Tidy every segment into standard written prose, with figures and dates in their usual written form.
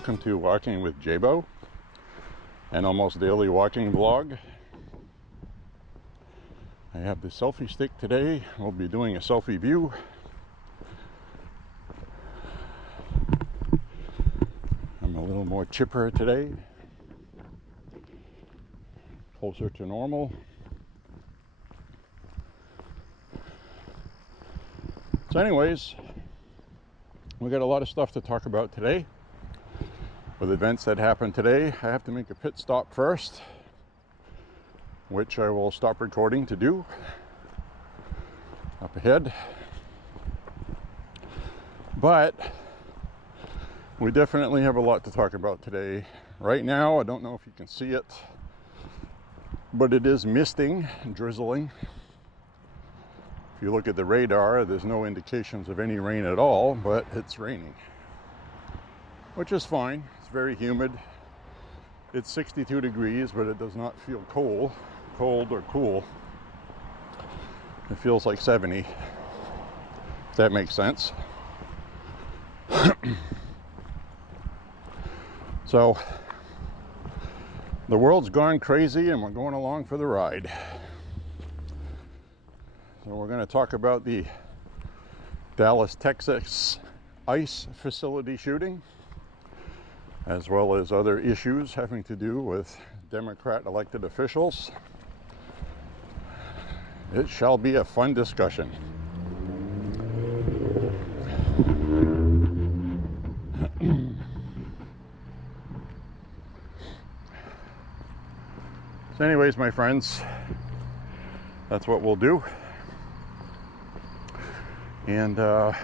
welcome to Walking with J.Beau, an almost daily walking vlog. I have the selfie stick today. We'll be doing a selfie view. I'm a little more chipper today, closer to normal. So anyways, we got a lot of stuff to talk about today. With events that happened today, I have to make a pit stop first, which I will stop recording to do up ahead. But we definitely have a lot to talk about today. Right now, I don't know if you can see it, but it is misting and drizzling. If you look at the radar, there's no indications of any rain at all, but it's raining, which is fine. It's very humid. It's 62 degrees, but it does not feel cold or cool. It feels like 70, if that makes sense. So the world's gone crazy and we're going along for the ride. So we're going to talk about the Dallas, Texas ICE facility shooting, as well as other issues having to do with Democrat elected officials. It shall be a fun discussion. So anyways, my friends, that's what we'll do. And I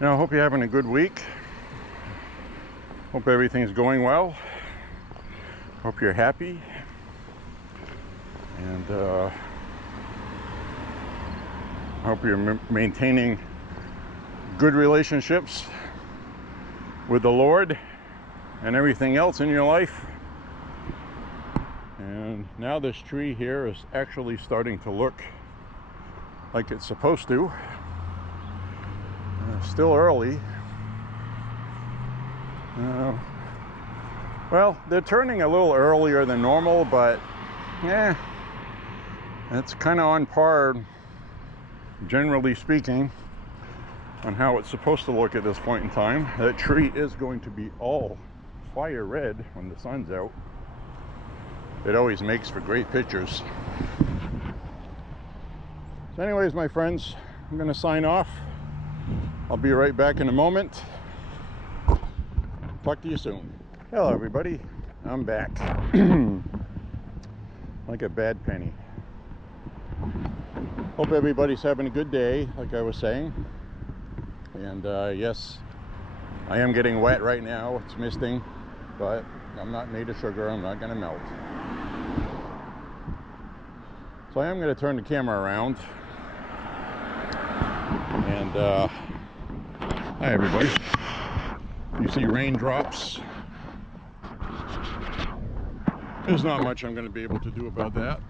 hope you're having a good week. Hope everything's going well. Hope you're happy. And hope you're maintaining good relationships with the Lord and everything else in your life. And now this tree here is actually starting to look like it's supposed to. Still early. Well, they're turning a little earlier than normal, but it's kind of on par, generally speaking, on how it's supposed to look at this point in time. That tree is going to be all fire red when the sun's out. It always makes for great pictures. So anyways, my friends, I'm going to sign off. I'll be right back in a moment. Talk to you soon. Hello, everybody. I'm back. Like a bad penny. Hope everybody's having a good day, like I was saying. And yes, I am getting wet right now. It's misting, but I'm not made of sugar. I'm not going to melt. So I am going to turn the camera around. And hi, everybody. You see raindrops. There's not much I'm going to be able to do about that,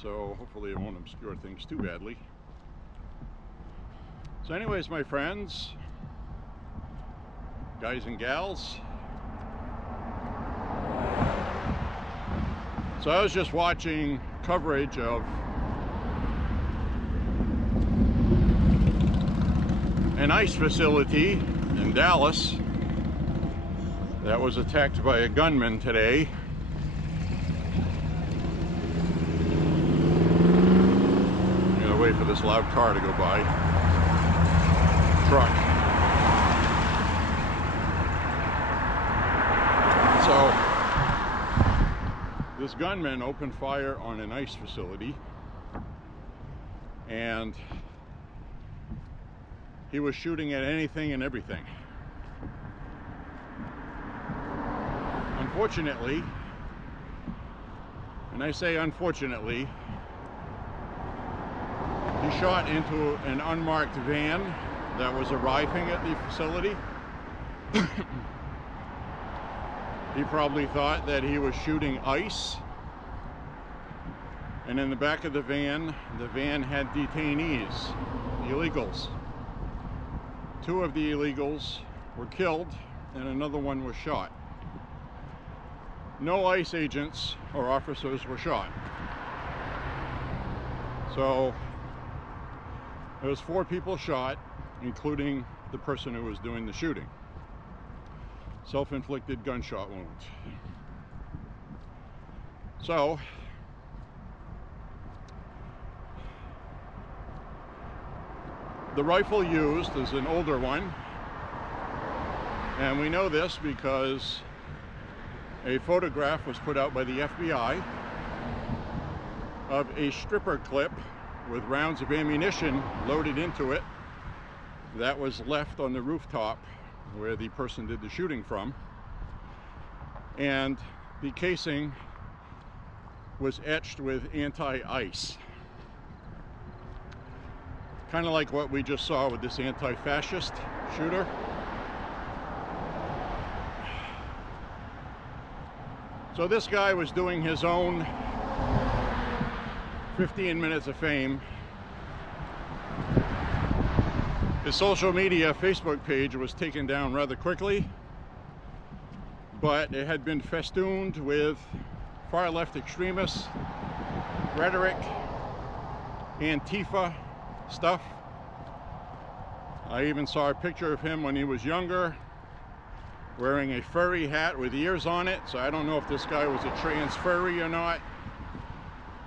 so hopefully it won't obscure things too badly. So anyways, my friends, guys and gals, so I was just watching coverage of an ICE facility in Dallas that was attacked by a gunman today. I'm gonna wait for this loud car to go by. Truck. So this gunman opened fire on an ICE facility, and he was shooting at anything and everything. Unfortunately, and I say unfortunately, he shot into an unmarked van that was arriving at the facility. He probably thought that he was shooting ice. And in the back of the van had detainees, illegals. 2 of the illegals were killed and another one was shot. No ICE agents or officers were shot. So there was 4 people shot, including the person who was doing the shooting. Self-inflicted gunshot wounds. So the rifle used is an older one, and we know this because a photograph was put out by the FBI of a stripper clip with rounds of ammunition loaded into it that was left on the rooftop where the person did the shooting from, and the casing was etched with anti-ice. Kind of like what we just saw with this anti-fascist shooter. So this guy was doing his own 15 minutes of fame. His social media Facebook page was taken down rather quickly, but it had been festooned with far left extremists, rhetoric, Antifa stuff. I even saw a picture of him when he was younger, wearing a furry hat with ears on it, so I don't know if this guy was a trans furry or not.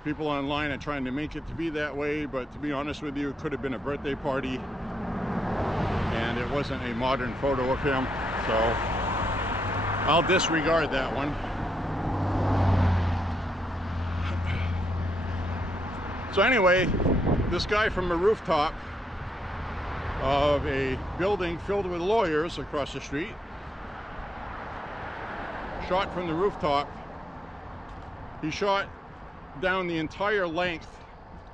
People online are trying to make it to be that way, but to be honest with you, it could have been a birthday party, and it wasn't a modern photo of him, so I'll disregard that one. So anyway, this guy from a rooftop of a building filled with lawyers across the street shot from the rooftop. He shot down the entire length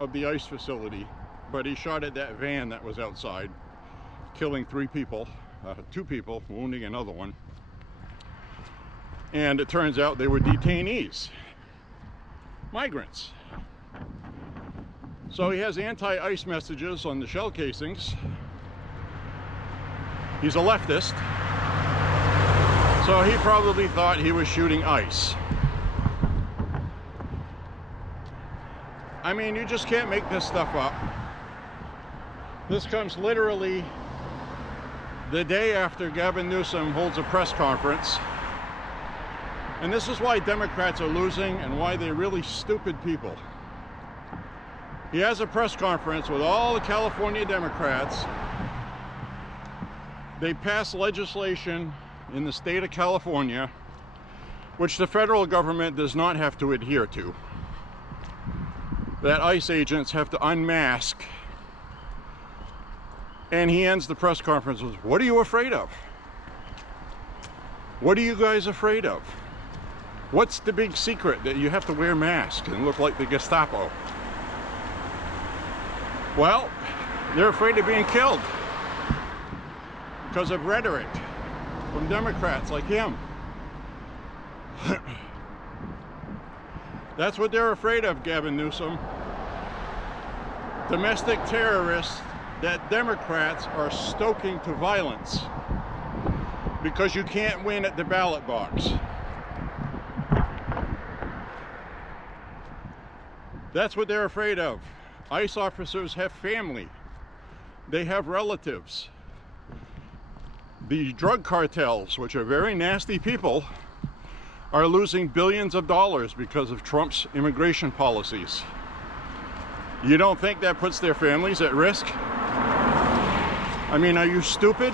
of the ICE facility, but he shot at that van that was outside, killing 3 people, 2 people, wounding another one. And it turns out they were detainees, migrants. So he has anti-ICE messages on the shell casings. He's a leftist, so he probably thought he was shooting ICE. I mean, you just can't make this stuff up. This comes literally the day after Gavin Newsom holds a press conference. And this is why Democrats are losing and why they're really stupid people. He has a press conference with all the California Democrats. They pass legislation in the state of California, which the federal government does not have to adhere to, that ICE agents have to unmask. And he ends the press conference with, "What are you afraid of? What are you guys afraid of? What's the big secret that you have to wear masks and look like the Gestapo?" Well, they're afraid of being killed because of rhetoric from Democrats like him. That's what they're afraid of, Gavin Newsom. Domestic terrorists that Democrats are stoking to violence because you can't win at the ballot box. That's what they're afraid of. ICE officers have family. They have relatives. The drug cartels, which are very nasty people, are losing billions of dollars because of Trump's immigration policies. You don't think that puts their families at risk? I mean, are you stupid?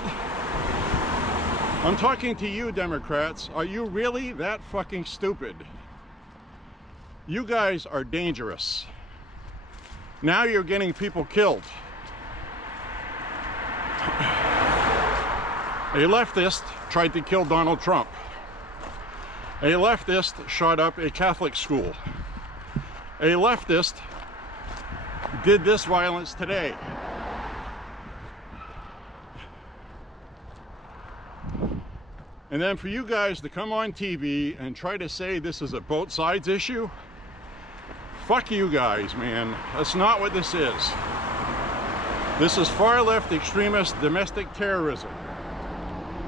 I'm talking to you, Democrats. Are you really that fucking stupid? You guys are dangerous. Now you're getting people killed. A leftist tried to kill Donald Trump. A leftist shot up a Catholic school. A leftist did this violence today. And then for you guys to come on TV and try to say this is a both sides issue, fuck you guys, man. That's not what this is. This is far left extremist domestic terrorism.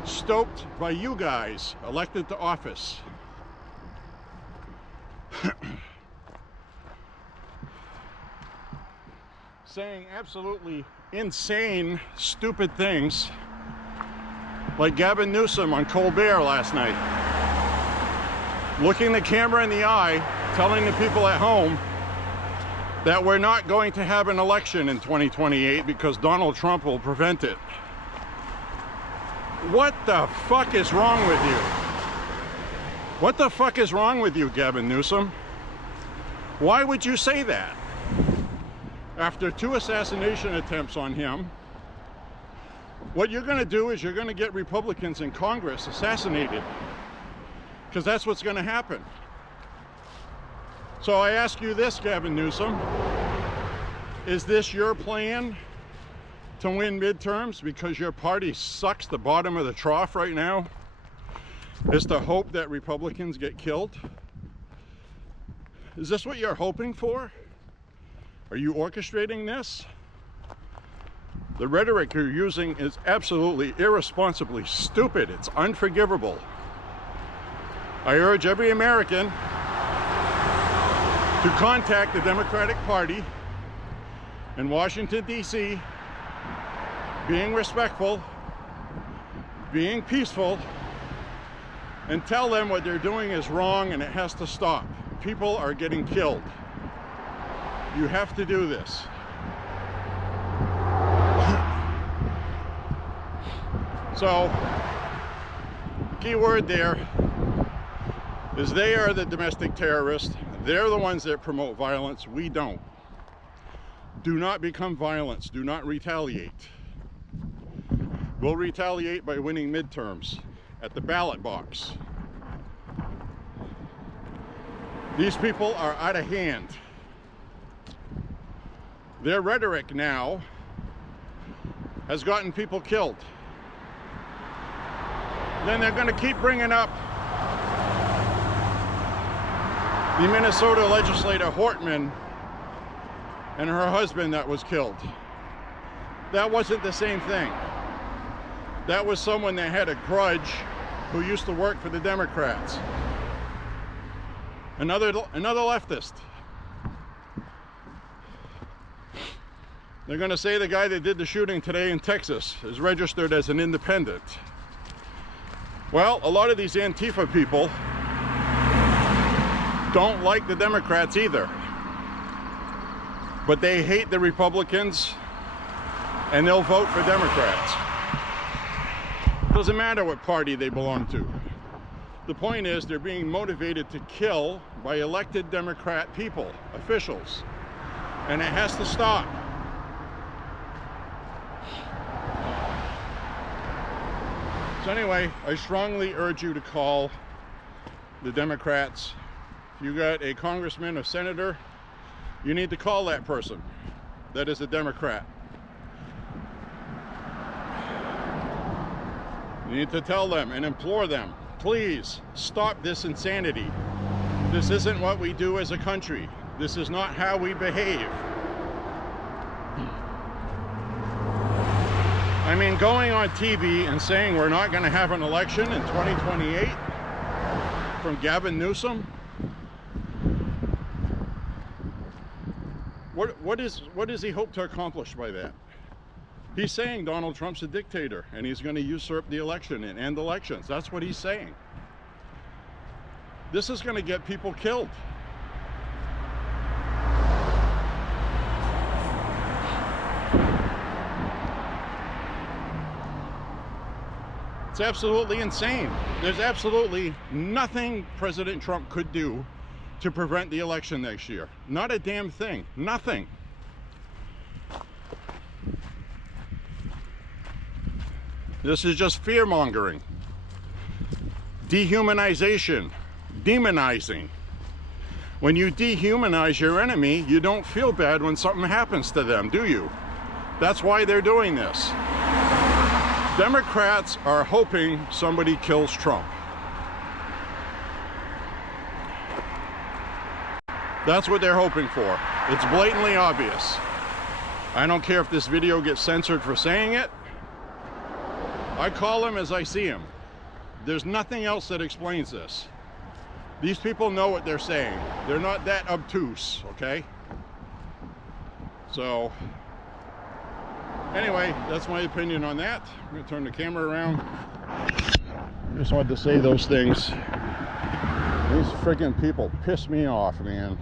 stoked by you guys elected to office. Saying absolutely insane, stupid things, like Gavin Newsom on Colbert last night. Looking the camera in the eye, telling the people at home that we're not going to have an election in 2028 because Donald Trump will prevent it. What the fuck is wrong with you? What the fuck is wrong with you, Gavin Newsom? Why would you say that? After 2 assassination attempts on him, what you're going to do is you're going to get Republicans in Congress assassinated. Because that's what's going to happen. So I ask you this, Gavin Newsom. Is this your plan to win midterms because your party sucks the bottom of the trough right now? Is to hope that Republicans get killed? Is this what you're hoping for? Are you orchestrating this? The rhetoric you're using is absolutely irresponsibly stupid. It's unforgivable. I urge every American to contact the Democratic Party in Washington, D.C., being respectful, being peaceful, and tell them what they're doing is wrong and it has to stop. People are getting killed. You have to do this. So, key word there is they are the domestic terrorists. They're the ones that promote violence. We don't. Do not become violence. Do not retaliate. We'll retaliate by winning midterms at the ballot box. These people are out of hand. Their rhetoric now has gotten people killed. Then they're going to keep bringing up the Minnesota legislator Hortman and her husband that was killed. That wasn't the same thing. That was someone that had a grudge who used to work for the Democrats. Another leftist. They're going to say the guy that did the shooting today in Texas is registered as an independent. Well, a lot of these Antifa people don't like the Democrats either. But they hate the Republicans and they'll vote for Democrats. Doesn't matter what party they belong to. The point is they're being motivated to kill by elected Democrat people, officials. And it has to stop. So anyway, I strongly urge you to call the Democrats. If you got a congressman or senator, you need to call that person that is a Democrat. You need to tell them and implore them, please stop this insanity. This isn't what we do as a country. This is not how we behave. I mean, going on TV and saying we're not going to have an election in 2028 from Gavin Newsom. What does he hope to accomplish by that? He's saying Donald Trump's a dictator and he's going to usurp the election and end elections. That's what he's saying. This is going to get people killed. It's absolutely insane. There's absolutely nothing President Trump could do to prevent the election next year. Not a damn thing. Nothing. This is just fear-mongering. Dehumanization. Demonizing. When you dehumanize your enemy, you don't feel bad when something happens to them, do you? That's why they're doing this. Democrats are hoping somebody kills Trump. That's what they're hoping for. It's blatantly obvious. I don't care if this video gets censored for saying it. I call them as I see them. There's nothing else that explains this. These people know what they're saying. They're not that obtuse, okay? So, anyway, that's my opinion on that. I'm gonna turn the camera around. Just wanted to say those things. These freaking people piss me off, man.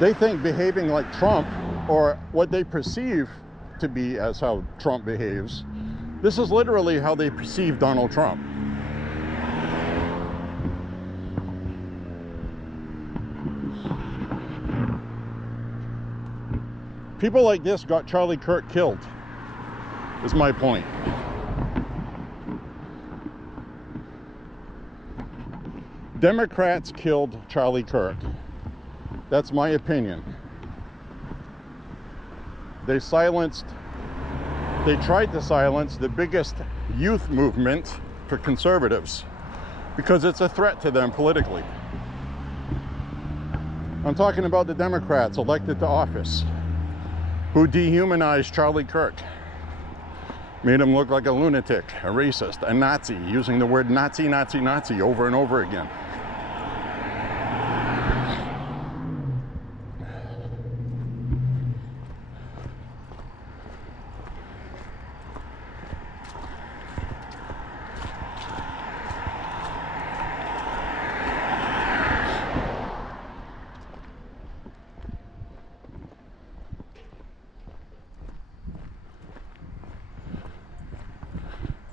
They think behaving like Trump, or what they perceive to be as how Trump behaves, this is literally how they perceive Donald Trump. People like this got Charlie Kirk killed, is my point. Democrats killed Charlie Kirk. That's my opinion. They tried to silence the biggest youth movement for conservatives because it's a threat to them politically. I'm talking about the Democrats elected to office who dehumanized Charlie Kirk, made him look like a lunatic, a racist, a Nazi, using the word Nazi, Nazi, Nazi over and over again.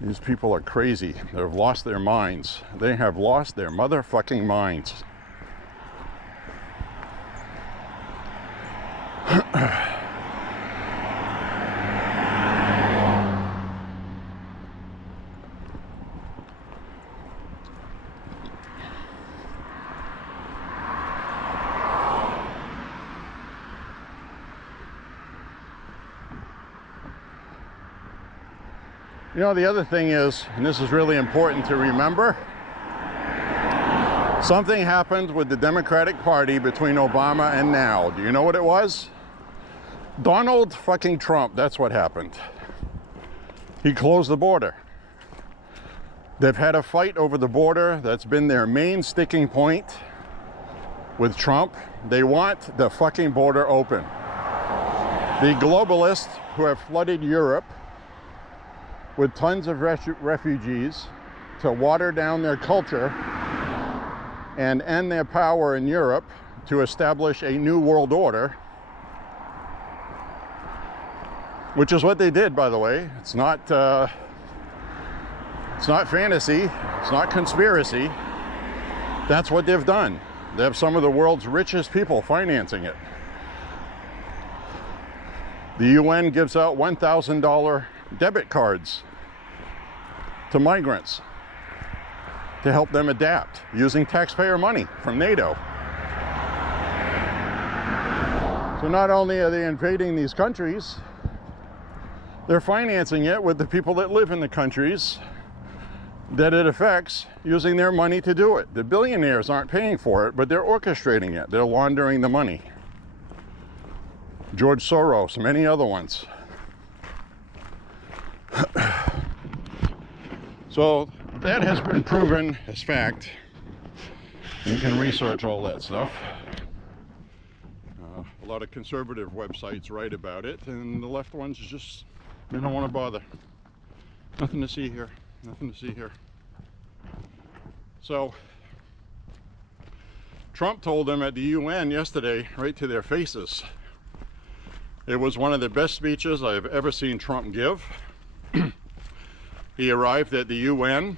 These people are crazy. They've lost their minds. They have lost their motherfucking minds. You know, the other thing is, and this is really important to remember, something happened with the Democratic Party between Obama and now. Do you know what it was? Donald fucking Trump, that's what happened. He closed the border. They've had a fight over the border. That's been their main sticking point with Trump. They want the fucking border open. The globalists who have flooded Europe with tons of refugees to water down their culture and end their power in Europe to establish a new world order, which is what they did, by the way. It's not fantasy, it's not conspiracy. That's what they've done. They have some of the world's richest people financing it. The UN gives out $1,000 debit cards to migrants to help them adapt using taxpayer money from NATO. So not only are they invading these countries, they're financing it with the people that live in the countries that it affects, using their money to do it. The billionaires aren't paying for it, but they're orchestrating it. They're laundering the money. George Soros, many other ones. So that has been proven as fact. You can research all that stuff. A lot of conservative websites write about it, and the left ones just, they don't want to bother. Nothing to see here. Nothing to see here. So Trump told them at the UN yesterday, right to their faces, it was one of the best speeches I've ever seen Trump give. He arrived at the UN.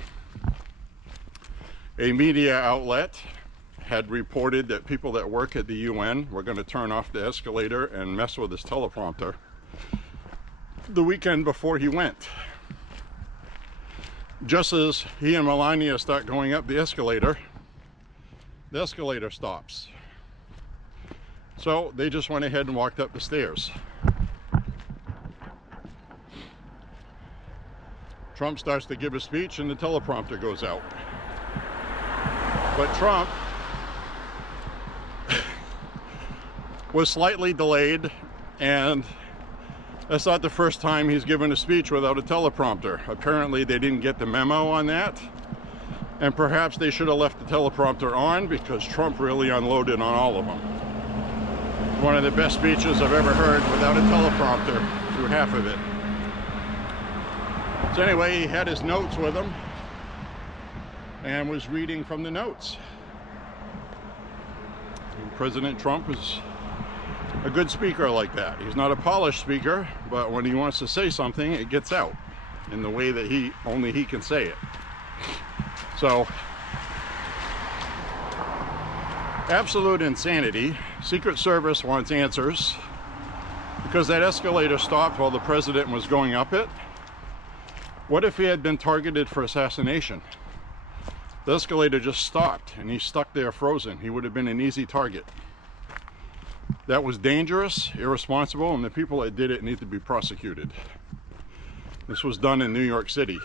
A media outlet had reported that people that work at the UN were going to turn off the escalator and mess with his teleprompter the weekend before he went. Just as he and Melania start going up the escalator stops. So they just went ahead and walked up the stairs. Trump starts to give a speech and the teleprompter goes out. But Trump was slightly delayed, and that's not the first time he's given a speech without a teleprompter. Apparently they didn't get the memo on that, and perhaps they should have left the teleprompter on, because Trump really unloaded on all of them. One of the best speeches I've ever heard without a teleprompter through half of it. So anyway, he had his notes with him and was reading from the notes. And President Trump is a good speaker like that. He's not a polished speaker, but when he wants to say something, it gets out in the way that only he can say it. So, absolute insanity. Secret Service wants answers because that escalator stopped while the president was going up it. What if he had been targeted for assassination? The escalator just stopped and he's stuck there frozen. He would have been an easy target. That was dangerous, irresponsible, and the people that did it need to be prosecuted. This was done in New York City,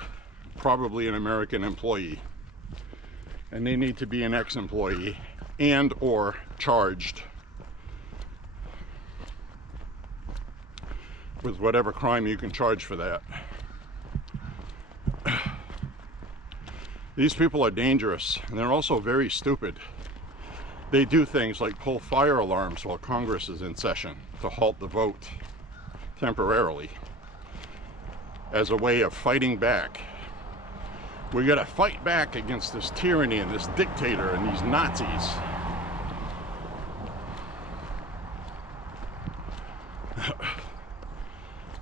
probably an American employee. And they need to be an ex-employee and or charged with whatever crime you can charge for that. These people are dangerous, and they're also very stupid. They do things like pull fire alarms while Congress is in session to halt the vote temporarily as a way of fighting back. We gotta fight back against this tyranny and this dictator and these Nazis.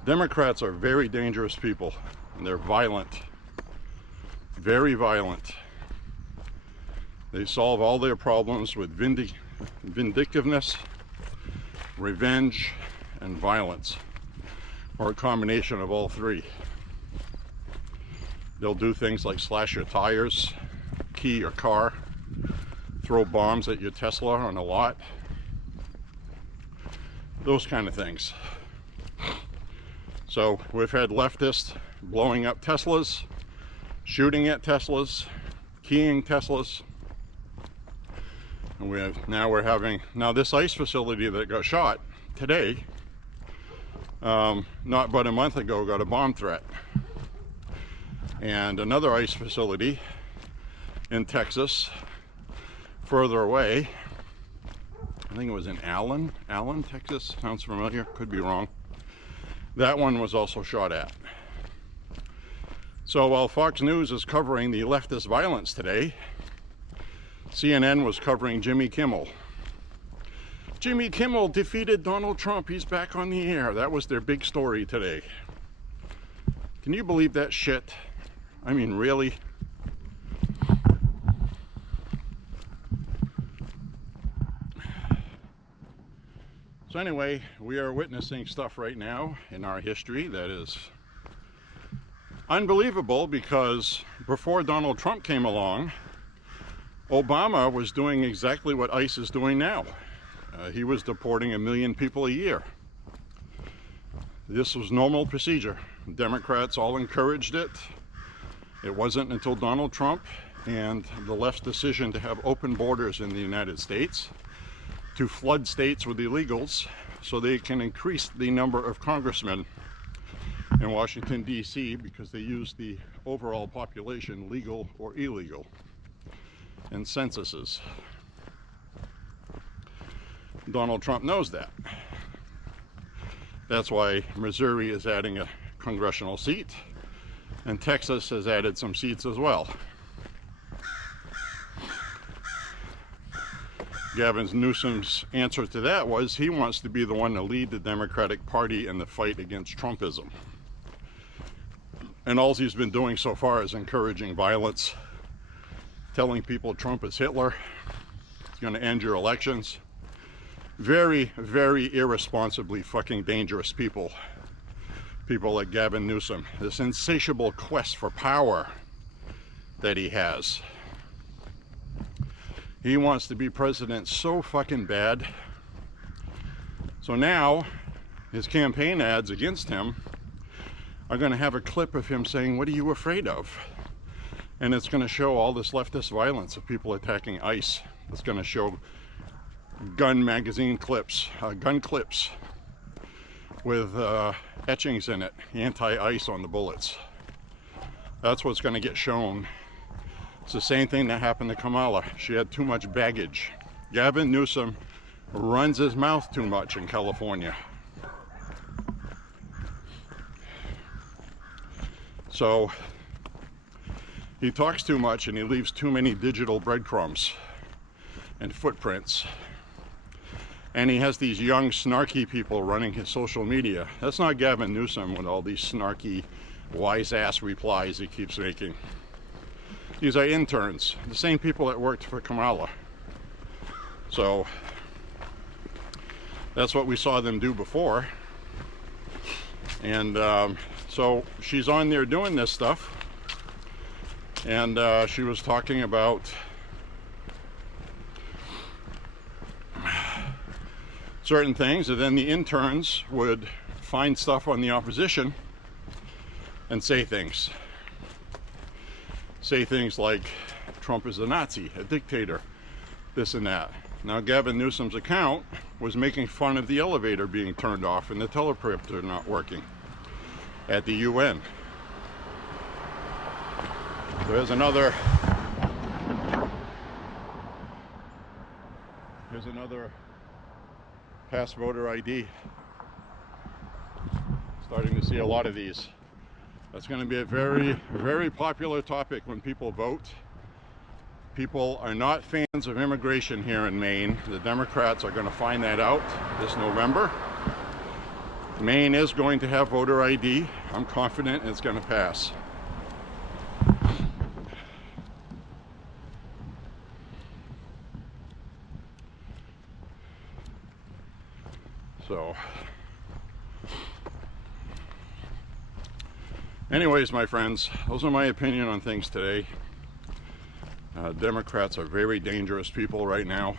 Democrats are very dangerous people, and they're violent. Very violent. They solve all their problems with vindictiveness, revenge, and violence, or a combination of all three. They'll do things like slash your tires, key your car, throw bombs at your Tesla on a lot, those kind of things. So we've had leftists blowing up Teslas, shooting at Teslas, keying Teslas, and now this ice facility that got shot today, not but a month ago, got a bomb threat. And another ice facility in Texas, further away, I think it was in Allen, Texas, sounds familiar, could be wrong. That one was also shot at. So while Fox News is covering the leftist violence today, CNN was covering Jimmy Kimmel. Jimmy Kimmel defeated Donald Trump, he's back on the air. That was their big story today. Can you believe that shit? I mean, really? So anyway, we are witnessing stuff right now in our history that is unbelievable, because before Donald Trump came along, Obama was doing exactly what ICE is doing now. He was deporting 1 million people a year. This was normal procedure. Democrats all encouraged it. It wasn't until Donald Trump and the left's decision to have open borders in the United States to flood states with illegals so they can increase the number of congressmen in Washington, D.C., because they use the overall population, legal or illegal, and censuses. Donald Trump knows that. That's why Missouri is adding a congressional seat, and Texas has added some seats as well. Gavin Newsom's answer to that was he wants to be the one to lead the Democratic Party in the fight against Trumpism. And all he's been doing so far is encouraging violence, telling people Trump is Hitler, he's going to end your elections. Very, very irresponsibly fucking dangerous people. People like Gavin Newsom. This insatiable quest for power that he has. He wants to be president so fucking bad. So now, his campaign ads against him are going to have a clip of him saying, "What are you afraid of?" And it's going to show all this leftist violence of people attacking ICE. It's going to show gun magazine clips, gun clips with etchings in it, anti-ice on the bullets. That's what's going to get shown. It's the same thing that happened to Kamala. She had too much baggage. Gavin Newsom runs his mouth too much in California. So he talks too much and he leaves too many digital breadcrumbs and footprints. And he has these young snarky people running his social media. That's not Gavin Newsom with all these snarky wise ass replies he keeps making. These are interns, the same people that worked for Kamala. So that's what we saw them do before. And so she's on there doing this stuff, and she was talking about certain things, and then the interns would find stuff on the opposition and say things. Say things like Trump is a Nazi, a dictator, this and that. Now Gavin Newsom's account was making fun of the elevator being turned off and the teleprompter not working at the UN. Here's another past voter ID. Starting to see a lot of these. That's going to be a very, very popular topic when people vote. People are not fans of immigration here in Maine. The Democrats are going to find that out this November. Maine is going to have voter ID. I'm confident it's going to pass. So, anyways, my friends, those are my opinion on things today. Democrats are very dangerous people right now.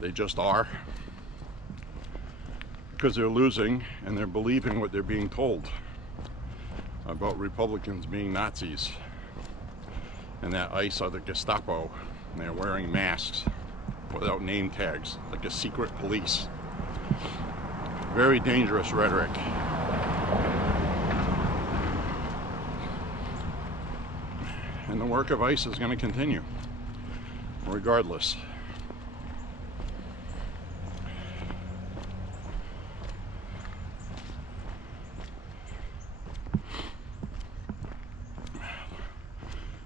They just are. Because they're losing and they're believing what they're being told about Republicans being Nazis and that ICE are the Gestapo and they're wearing masks without name tags like a secret police. Very dangerous rhetoric. And the work of ICE is going to continue regardless.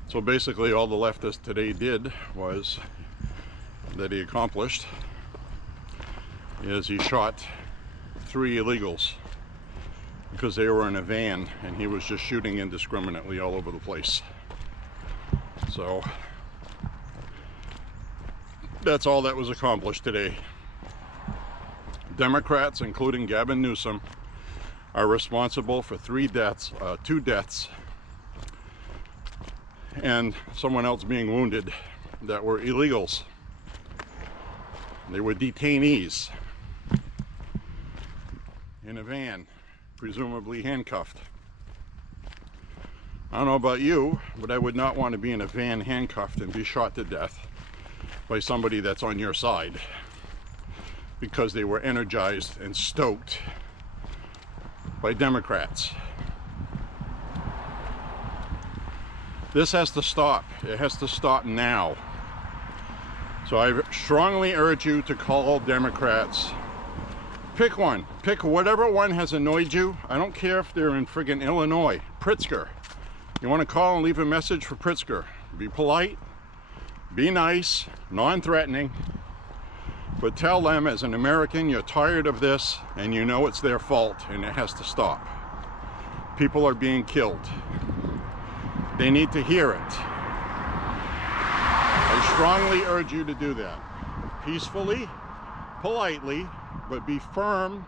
So basically all the leftist today did was that he accomplished is he shot 3 illegals because they were in a van and he was just shooting indiscriminately all over the place. So that's all that was accomplished today. Democrats, including Gavin Newsom, are responsible for 2 deaths and someone else being wounded that were illegals. They were detainees in a van, presumably handcuffed. I don't know about you, but I would not want to be in a van handcuffed and be shot to death by somebody that's on your side because they were energized and stoked by Democrats. This has to stop. It has to stop now. So I strongly urge you to call Democrats. Pick one. Pick whatever one has annoyed you. I don't care if they're in friggin' Illinois. Pritzker. You want to call and leave a message for Pritzker. Be polite, be nice, non-threatening, but tell them as an American you're tired of this and you know it's their fault and it has to stop. People are being killed. They need to hear it. I strongly urge you to do that. Peacefully, politely, but be firm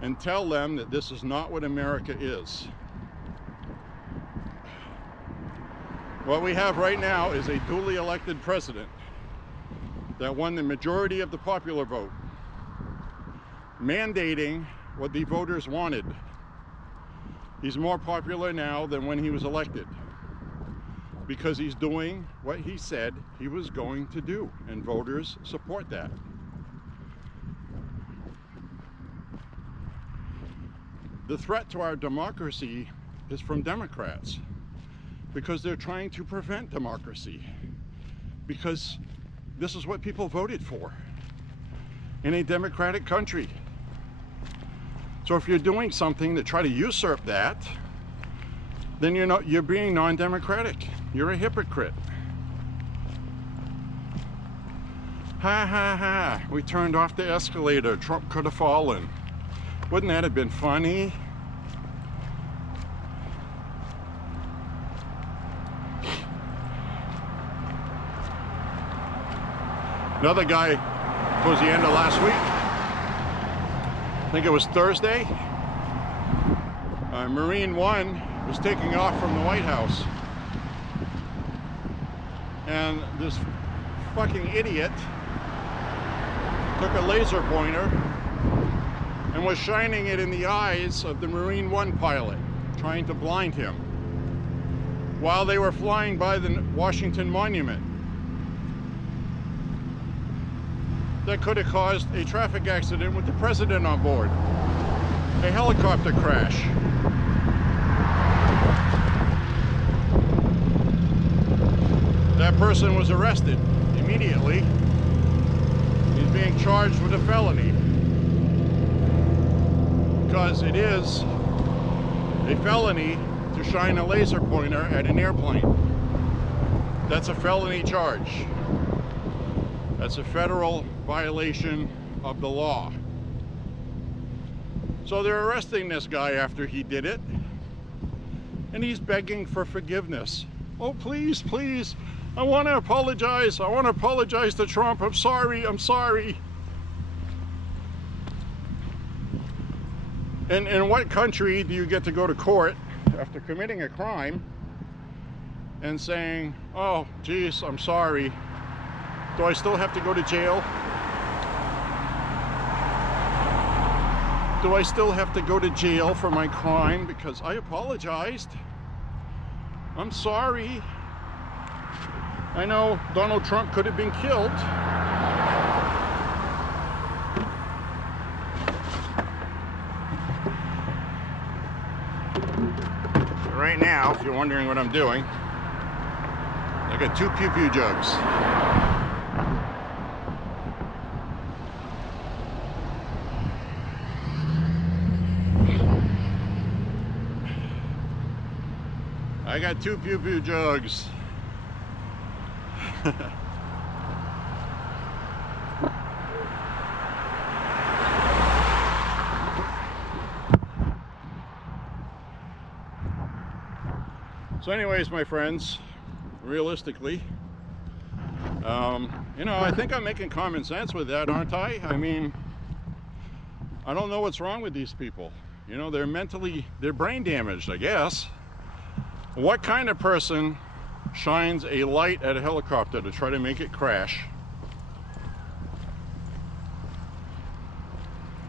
and tell them that this is not what America is. What we have right now is a duly elected president that won the majority of the popular vote, mandating what the voters wanted. He's more popular now than when he was elected because he's doing what he said he was going to do, and voters support that. The threat to our democracy is from Democrats, because they're trying to prevent democracy, because this is what people voted for in a democratic country. So if you're doing something to try to usurp that, then you're being non-democratic. You're a hypocrite. Ha ha ha, we turned off the escalator, Trump could have fallen. Wouldn't that have been funny? Another guy, towards the end of last week, I think it was Thursday, Marine One was taking off from the White House. And this fucking idiot took a laser pointer and was shining it in the eyes of the Marine One pilot, trying to blind him, while they were flying by the Washington Monument. That could have caused a traffic accident with the president on board, a helicopter crash. That person was arrested immediately. He's being charged with a felony, because it is a felony to shine a laser pointer at an airplane. That's a felony charge. That's a federal violation of the law. So they're arresting this guy after he did it, and he's begging for forgiveness. Oh, please, please, I want to apologize. I want to apologize to Trump. I'm sorry, I'm sorry. And in what country do you get to go to court after committing a crime and saying, oh, geez, I'm sorry? Do I still have to go to jail? Do I still have to go to jail for my crime because I apologized? I'm sorry. I know Donald Trump could have been killed. Right now, if you're wondering what I'm doing, I got 2 pew-pew jugs. I got 2 pew-pew jugs. So anyways, my friends, realistically, you know, I think I'm making common sense with that, aren't I? I mean, I don't know what's wrong with these people. You know, they're brain damaged, I guess. What kind of person shines a light at a helicopter to try to make it crash?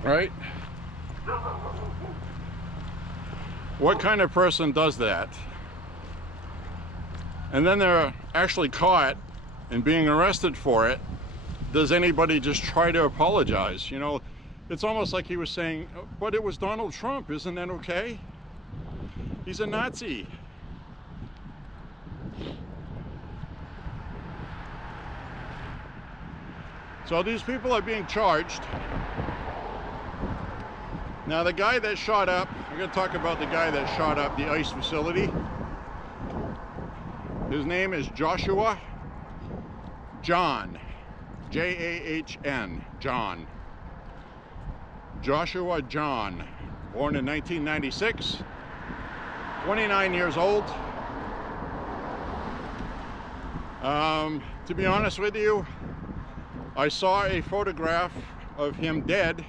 Right? What kind of person does that? And then they're actually caught and being arrested for it. Does anybody just try to apologize? You know, it's almost like he was saying, but it was Donald Trump, isn't that okay? He's a Nazi. So these people are being charged. Now the guy that shot up, I'm going to talk about the guy that shot up the ICE facility. His name is Joshua John, J-A-H-N, John. Joshua John, born in 1996, 29 years old. To be honest with you, I saw a photograph of him dead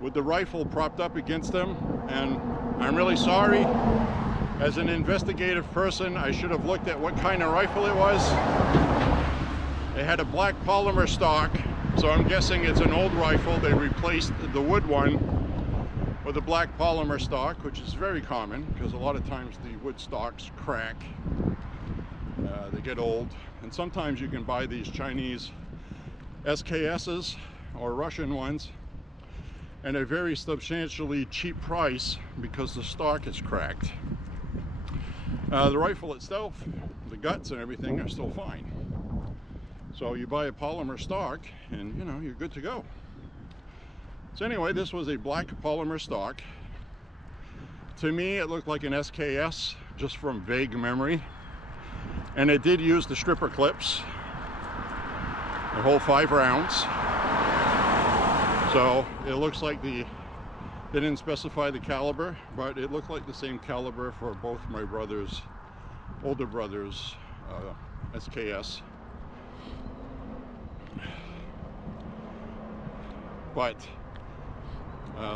with the rifle propped up against him, and I'm really sorry. As an investigative person, I should have looked at what kind of rifle it was. It had a black polymer stock, so I'm guessing it's an old rifle. They replaced the wood one with a black polymer stock, which is very common because a lot of times the wood stocks crack. They get old, and sometimes you can buy these Chinese SKSs or Russian ones at a very substantially cheap price because the stock is cracked. The rifle itself, the guts and everything are still fine. So you buy a polymer stock and you know, you're good to go. So anyway, this was a black polymer stock. To me, it looked like an SKS, just from vague memory. And it did use the stripper clips, the whole 5 rounds. So it looks like they didn't specify the caliber, but it looked like the same caliber for both my brothers, older brothers, SKS. But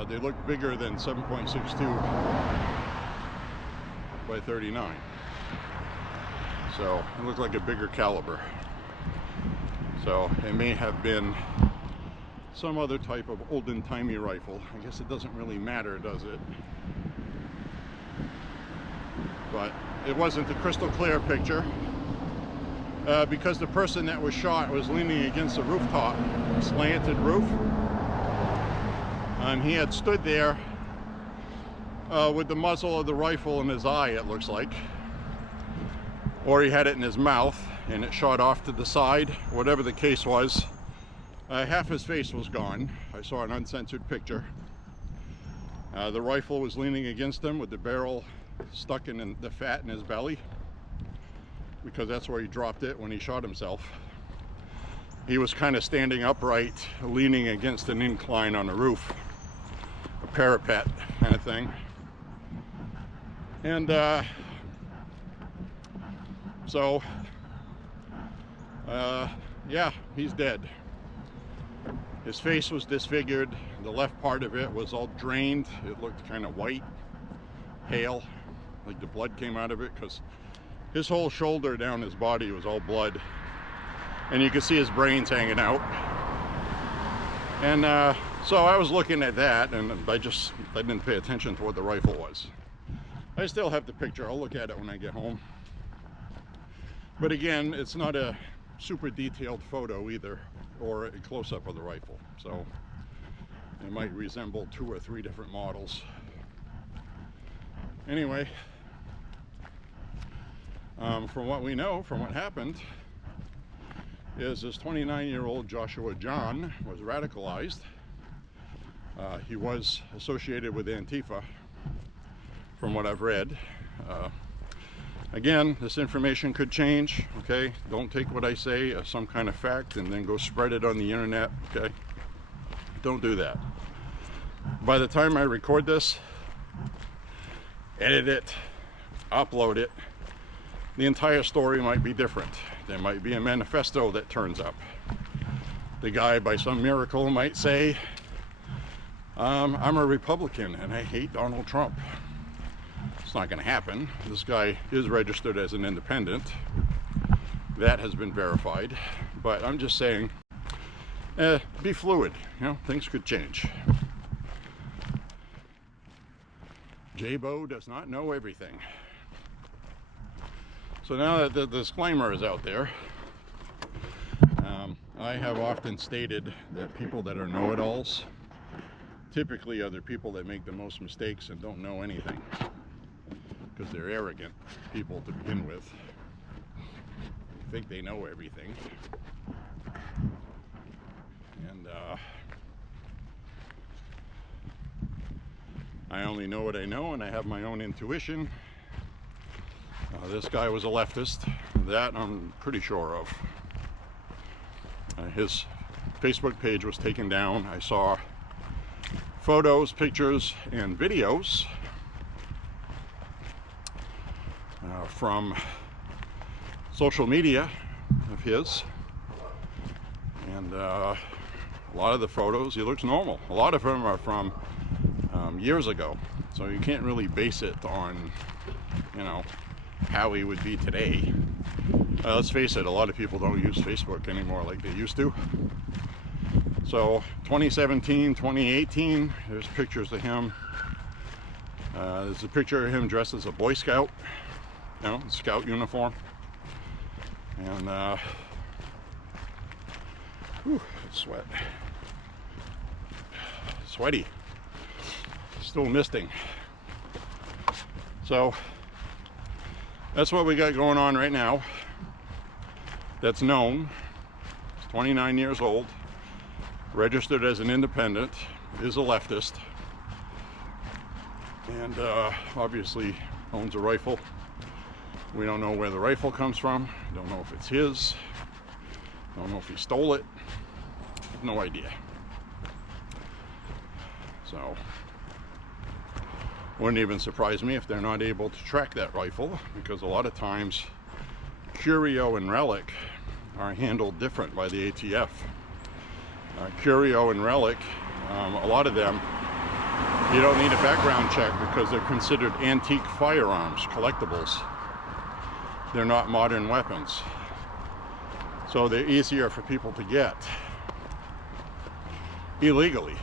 they look bigger than 7.62 by 39. So it looked like a bigger caliber. So it may have been some other type of olden-timey rifle. I guess it doesn't really matter, does it? But it wasn't a crystal clear picture because the person that was shot was leaning against the rooftop, slanted roof. He had stood there with the muzzle of the rifle in his eye, it looks like. Or he had it in his mouth and it shot off to the side. Whatever the case was, half his face was gone. I saw an uncensored picture. The rifle was leaning against him with the barrel stuck in the fat in his belly, because that's where he dropped it when he shot himself. He was kind of standing upright, leaning against an incline on the roof, a parapet kind of thing. And so yeah, he's dead. His face was disfigured. The left part of it was all drained. It looked kind of white, pale, like the blood came out of it, because his whole shoulder down his body was all blood. And you could see his brains hanging out. And so I was looking at that, and I didn't pay attention to what the rifle was. I still have the picture. I'll look at it when I get home. But again, it's not a super detailed photo either, or a close-up of the rifle. So it might resemble 2 or 3 different models. Anyway, from what we know, from what happened, is this 29-year-old Joshua John was radicalized. He was associated with Antifa, from what I've read. Again, this information could change, okay? Don't take what I say as some kind of fact and then go spread it on the internet, okay? Don't do that. By the time I record this, edit it, upload it, the entire story might be different. There might be a manifesto that turns up. The guy, by some miracle, might say, I'm a Republican and I hate Donald Trump. It's not going to happen. This guy is registered as an independent. That has been verified. But I'm just saying, be fluid. You know, things could change. J.Beau does not know everything. So now that the disclaimer is out there, I have often stated that people that are know-it-alls typically are the people that make the most mistakes and don't know anything, because they're arrogant people to begin with. They think they know everything. And I only know what I know, and I have my own intuition. This guy was a leftist. That I'm pretty sure of. His Facebook page was taken down. I saw photos, pictures, and videos from social media of his. And a lot of the photos, he looks normal. A lot of them are from years ago. So you can't really base it on, you know, how he would be today. Let's face it, a lot of people don't use Facebook anymore like they used to. So 2017, 2018, there's pictures of him. There's a picture of him dressed as a Boy Scout, you know, Scout uniform. And whew, sweat. Sweaty. Still misting. So that's what we got going on right now. That's known. He's 29 years old, registered as an independent, is a leftist, and obviously owns a rifle. We don't know where the rifle comes from. Don't know if it's his. Don't know if he stole it. No idea. So wouldn't even surprise me if they're not able to track that rifle, because a lot of times curio and relic are handled different by the ATF. Curio and relic, a lot of them, you don't need a background check because they're considered antique firearms, collectibles. They're not modern weapons. So they're easier for people to get illegally,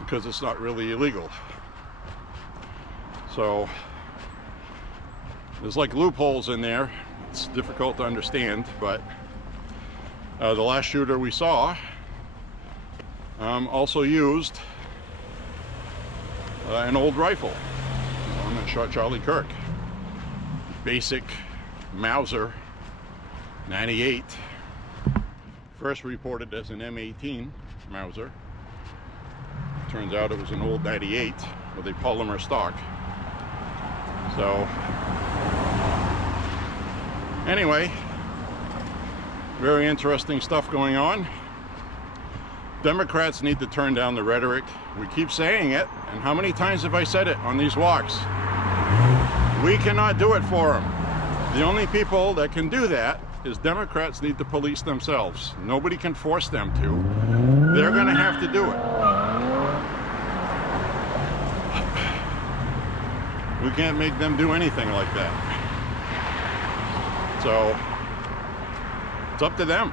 because it's not really illegal. So there's like loopholes in there. It's difficult to understand, but the last shooter we saw also used an old rifle, the one that shot Charlie Kirk. Basic Mauser 98, first reported as an M18 Mauser. Turns out it was an old 98 with a polymer stock. So anyway, very interesting stuff going on. Democrats need to turn down the rhetoric. We keep saying it, and how many times have I said it on these walks? We cannot do it for them. The only people that can do that is Democrats need to police themselves. Nobody can force them to. They're going to have to do it. We can't make them do anything like that. So it's up to them.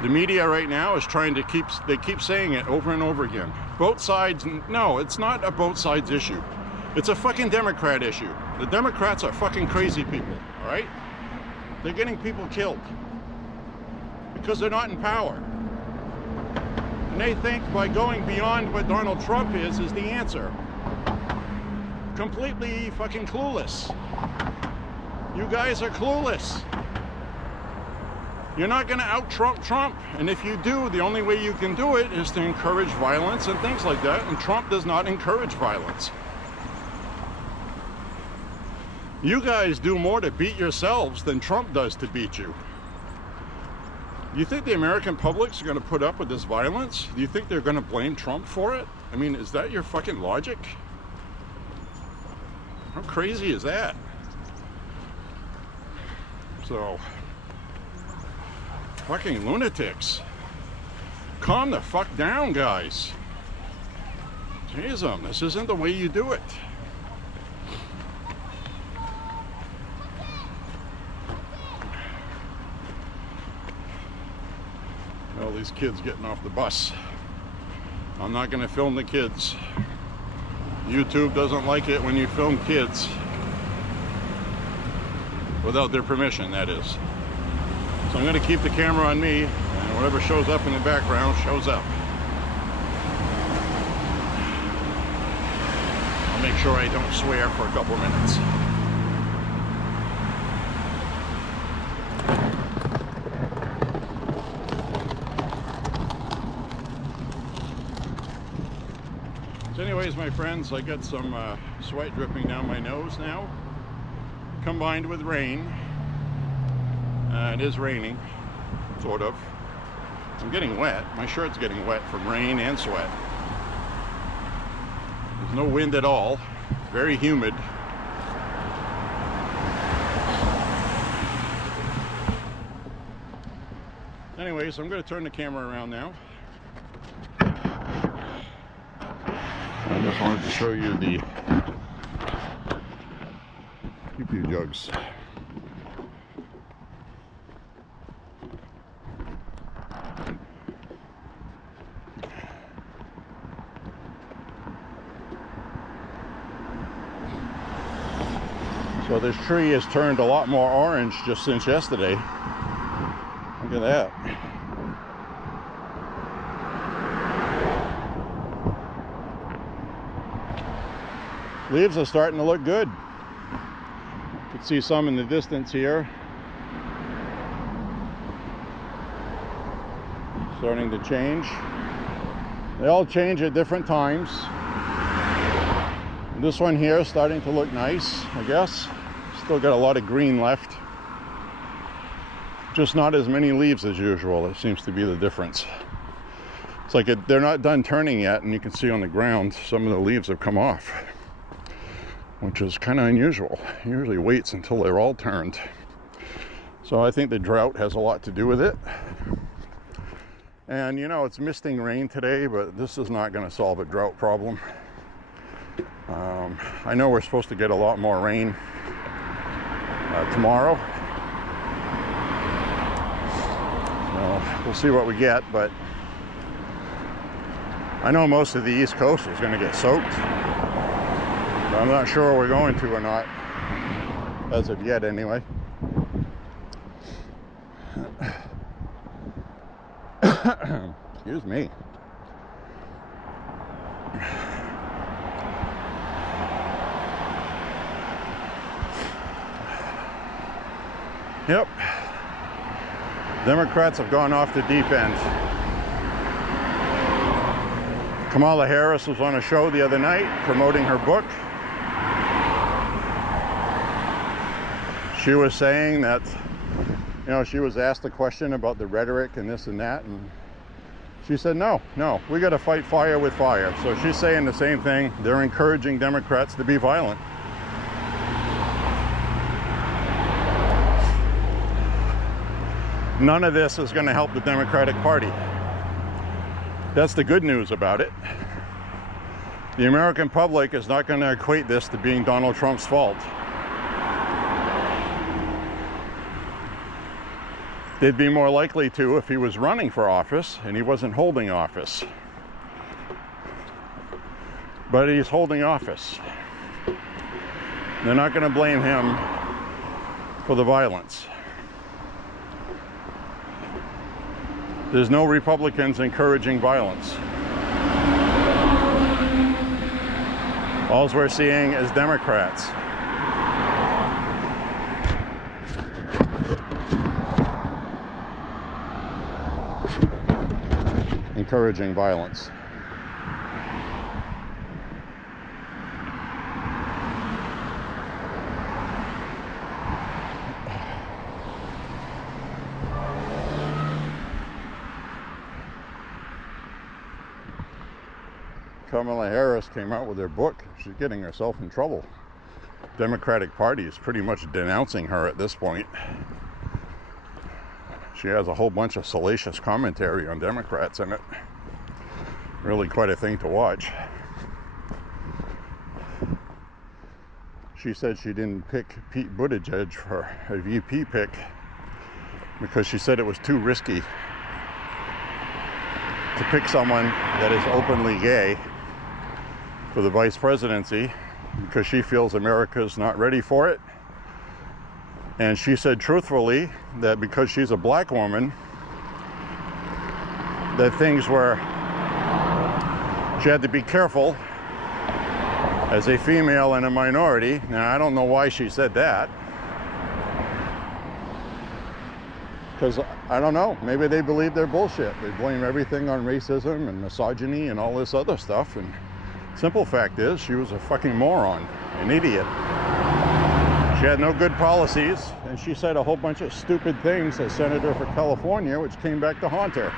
The media right now is trying to they keep saying it over and over again. Both sides, no, it's not a both sides issue. It's a fucking Democrat issue. The Democrats are fucking crazy people, all right? They're getting people killed because they're not in power. And they think by going beyond what Donald Trump is the answer. Completely fucking clueless. You guys are clueless. You're not going to out-Trump Trump. And if you do, the only way you can do it is to encourage violence and things like that. And Trump does not encourage violence. You guys do more to beat yourselves than Trump does to beat you. Do you think the American public's going to put up with this violence? Do you think they're going to blame Trump for it? I mean, is that your fucking logic? How crazy is that? So, fucking lunatics. Calm the fuck down, guys. Jeez, this isn't the way you do it. Well, these kids getting off the bus. I'm not going to film the kids. YouTube doesn't like it when you film kids. Without their permission, that is. So I'm going to keep the camera on me, and whatever shows up in the background shows up. I'll make sure I don't swear for a couple minutes. So anyways, my friends, I got some sweat dripping down my nose now, combined with rain. It is raining, sort of. I'm getting wet. My shirt's getting wet from rain and sweat. There's no wind at all. Very humid. Anyways, I'm going to turn the camera around now. I just wanted to show you the pee-pee jugs. So this tree has turned a lot more orange just since yesterday. Look at that. Leaves are starting to look good. You can see some in the distance here. Starting to change. They all change at different times. This one here is starting to look nice, I guess. Still got a lot of green left. Just not as many leaves as usual. It seems to be the difference. It's like they're not done turning yet, and you can see on the ground some of the leaves have come off, which is kind of unusual. It usually waits until they're all turned. So I think the drought has a lot to do with it. And you know, it's misting rain today, but this is not going to solve a drought problem. I know we're supposed to get a lot more rain tomorrow. So we'll see what we get, but I know most of the East Coast is going to get soaked. But I'm not sure we're going to or not, as of yet anyway. Excuse me. Yep. Democrats have gone off the deep end. Kamala Harris was on a show the other night promoting her book. She was saying that, you know, she was asked a question about the rhetoric and this and that, and she said, no, we got to fight fire with fire. So she's saying the same thing. They're encouraging Democrats to be violent. None of this is going to help the Democratic Party. That's the good news about it. The American public is not going to equate this to being Donald Trump's fault. They'd be more likely to if he was running for office and he wasn't holding office. But he's holding office. They're not going to blame him for the violence. There's no Republicans encouraging violence. All we're seeing is Democrats. Encouraging violence. Kamala Harris came out with her book. She's getting herself in trouble. Democratic Party is pretty much denouncing her at this point. She has a whole bunch of salacious commentary on Democrats in it. Really quite a thing to watch. She said she didn't pick Pete Buttigieg for a VP pick because she said it was too risky to pick someone that is openly gay for the vice presidency because she feels America's not ready for it. And she said truthfully that because she's a black woman, that things were, she had to be careful as a female and a minority. Now, I don't know why she said that. Because, I don't know, maybe they believe they're bullshit. They blame everything on racism and misogyny and all this other stuff. And simple fact is, she was a fucking moron, an idiot. She had no good policies, and she said a whole bunch of stupid things as senator for California, which came back to haunt her.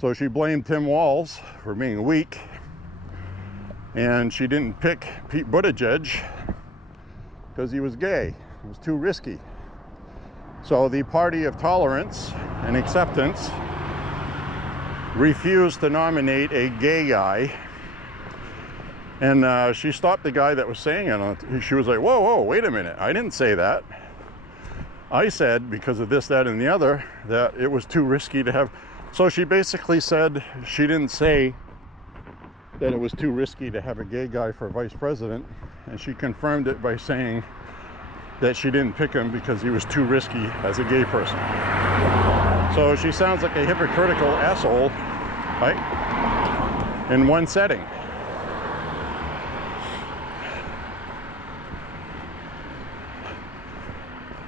So she blamed Tim Walz for being weak, and she didn't pick Pete Buttigieg because he was gay. It was too risky. So the party of tolerance and acceptance refused to nominate a gay guy. And she stopped the guy that was saying it. She was like, whoa, wait a minute. I didn't say that. I said, because of this, that, and the other, that it was too risky to have. So she basically said she didn't say that it was too risky to have a gay guy for vice president, and she confirmed it by saying that she didn't pick him because he was too risky as a gay person. So she sounds like a hypocritical asshole, right? In one setting.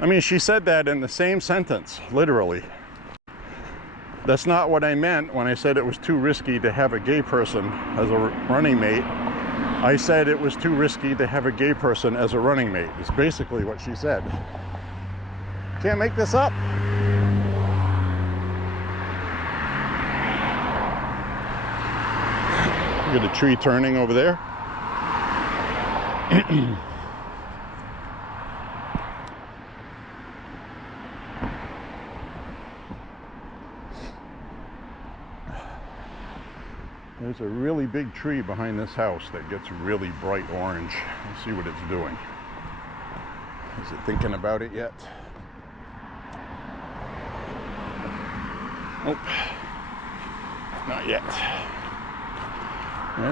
I mean, she said that in the same sentence, literally. That's not what I meant when I said it was too risky to have a gay person as a running mate. I said it was too risky to have a gay person as a running mate. It's basically what she said. Can't make this up. Look at the tree turning over there. There's a really big tree behind this house that gets really bright orange. Let's see what it's doing. Is it thinking about it yet? Nope. Not yet.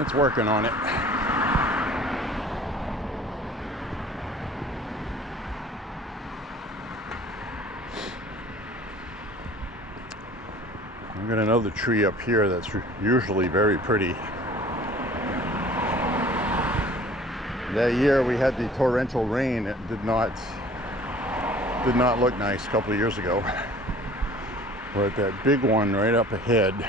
It's working on it. I've got another tree up here that's usually very pretty. That year we had the torrential rain. It did not look nice a couple of years ago. But that big one right up ahead, in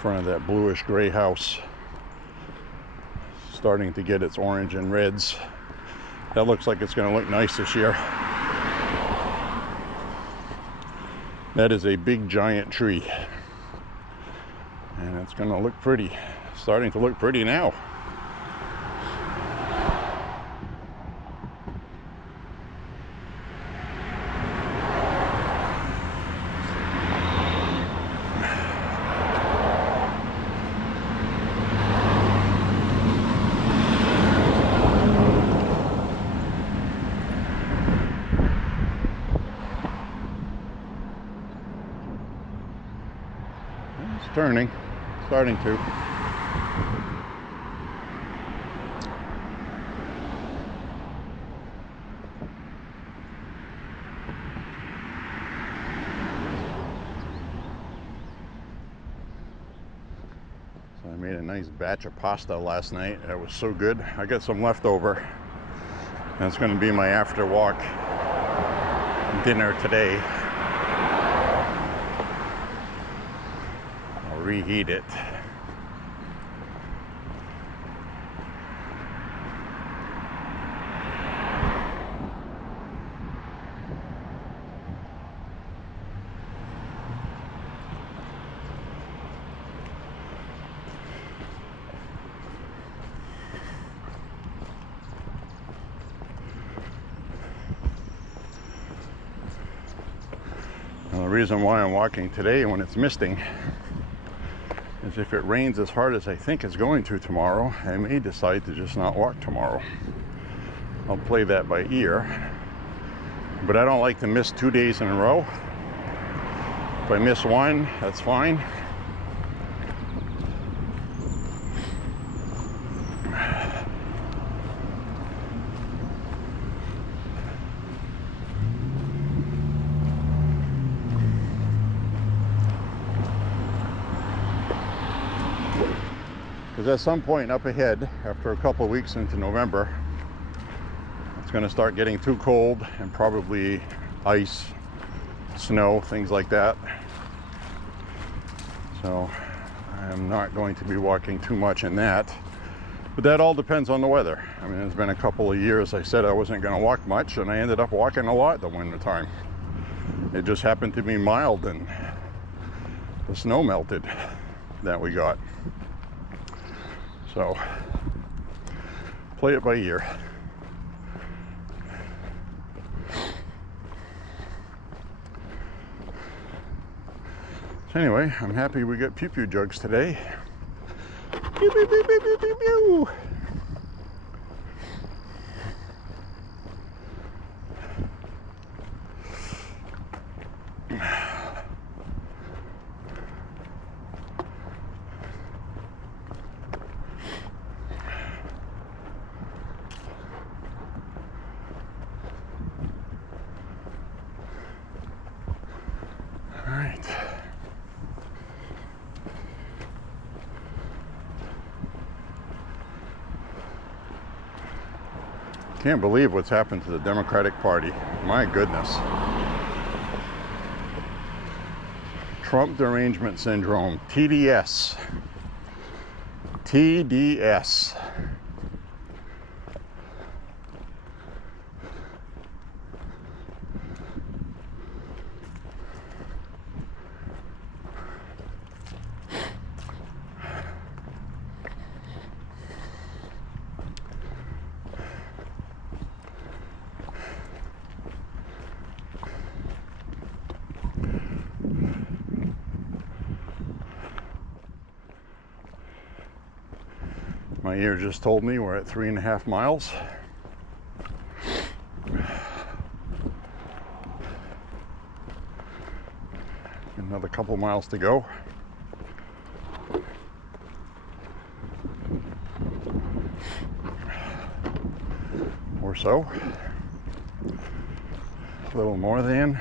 front of that bluish gray house, starting to get its orange and reds. That looks like it's going to look nice this year. That is a big giant tree, and it's going to look pretty. Starting to look pretty now. It's turning, starting to. So I made a nice batch of pasta last night. It was so good. I got some leftover. That's going to be my after walk dinner today. Reheat it. Now, the reason why I'm walking today when it's misting is if it rains as hard as I think it's going to tomorrow, I may decide to just not walk tomorrow. I'll play that by ear. But I don't like to miss 2 days in a row. If I miss one, that's fine. Because at some point up ahead, after a couple of weeks into November, it's going to start getting too cold and probably ice, snow, things like that. So I'm not going to be walking too much in that. But that all depends on the weather. I mean, it's been a couple of years I said I wasn't going to walk much, and I ended up walking a lot the winter time. It just happened to be mild and the snow melted that we got. So, play it by ear. So anyway, I'm happy we got pew-pew jugs today. Pew, pew, pew, pew, pew, pew, pew. Can't believe what's happened to the Democratic Party. My goodness. Trump derangement syndrome, TDS. TDS. My ear just told me we're at 3.5 miles. Another couple miles to go. Or so. A little more than.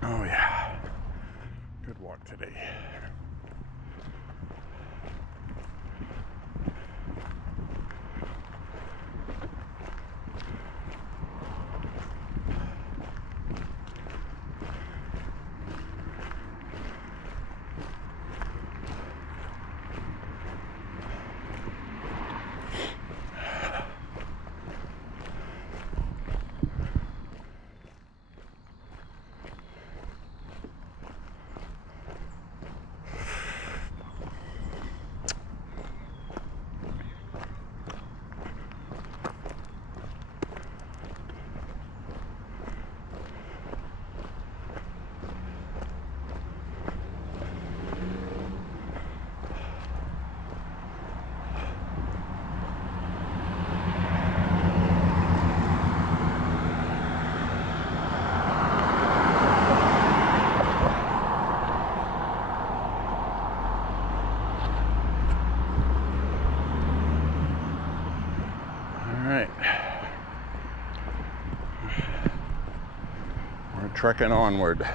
Oh yeah, good walk today. We're trekking onward.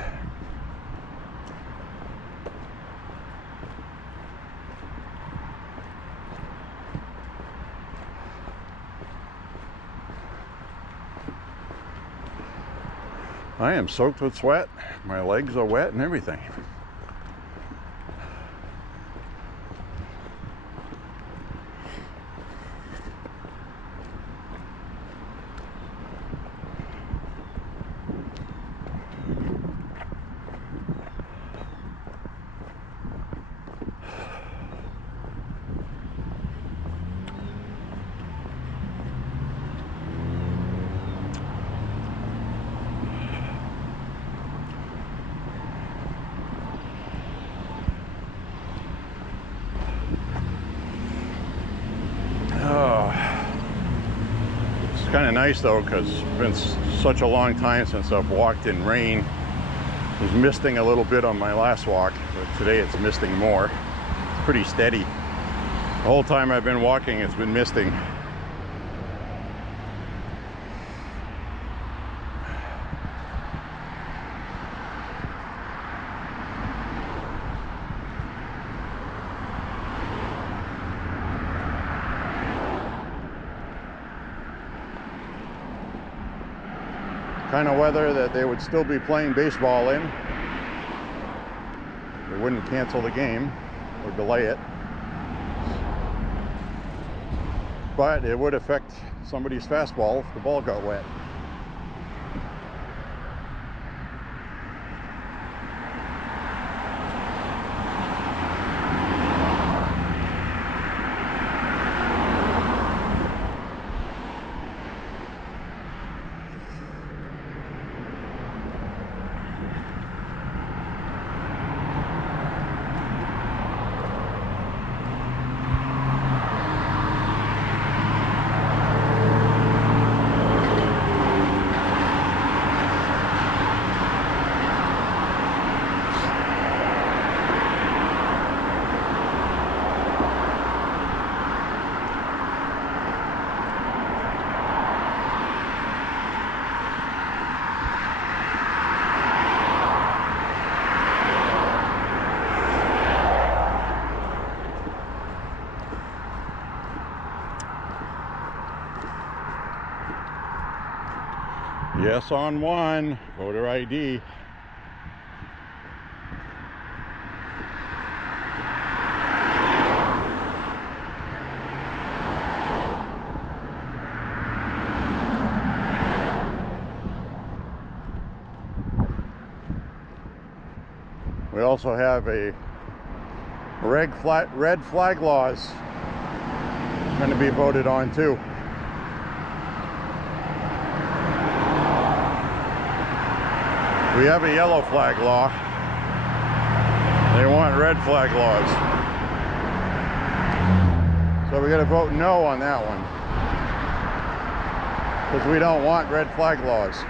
I am soaked with sweat. My legs are wet and everything. Kind of nice though, because it's been such a long time since I've walked in rain. It was misting a little bit on my last walk, but today it's misting more. It's pretty steady. The whole time I've been walking, it's been misting. Kind of weather that they would still be playing baseball in. They wouldn't cancel the game or delay it. But it would affect somebody's fastball if the ball got wet. Yes on one, voter ID. We also have a red flag laws going to be voted on too. We have a yellow flag law. They want red flag laws. So we got to vote no on that one, because we don't want red flag laws.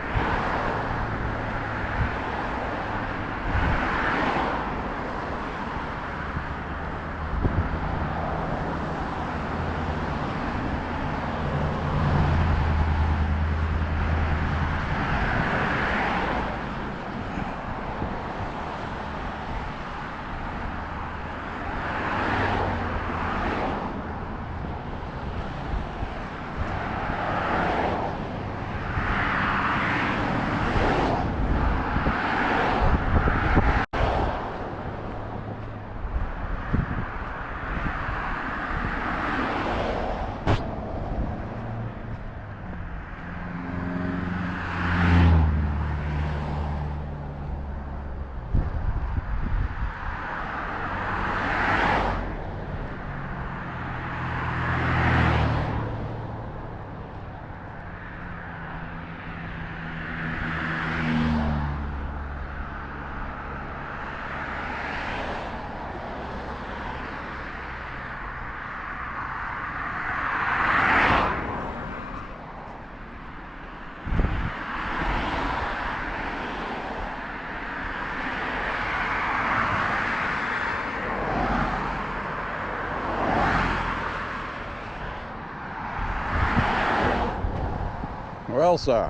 Well, sir,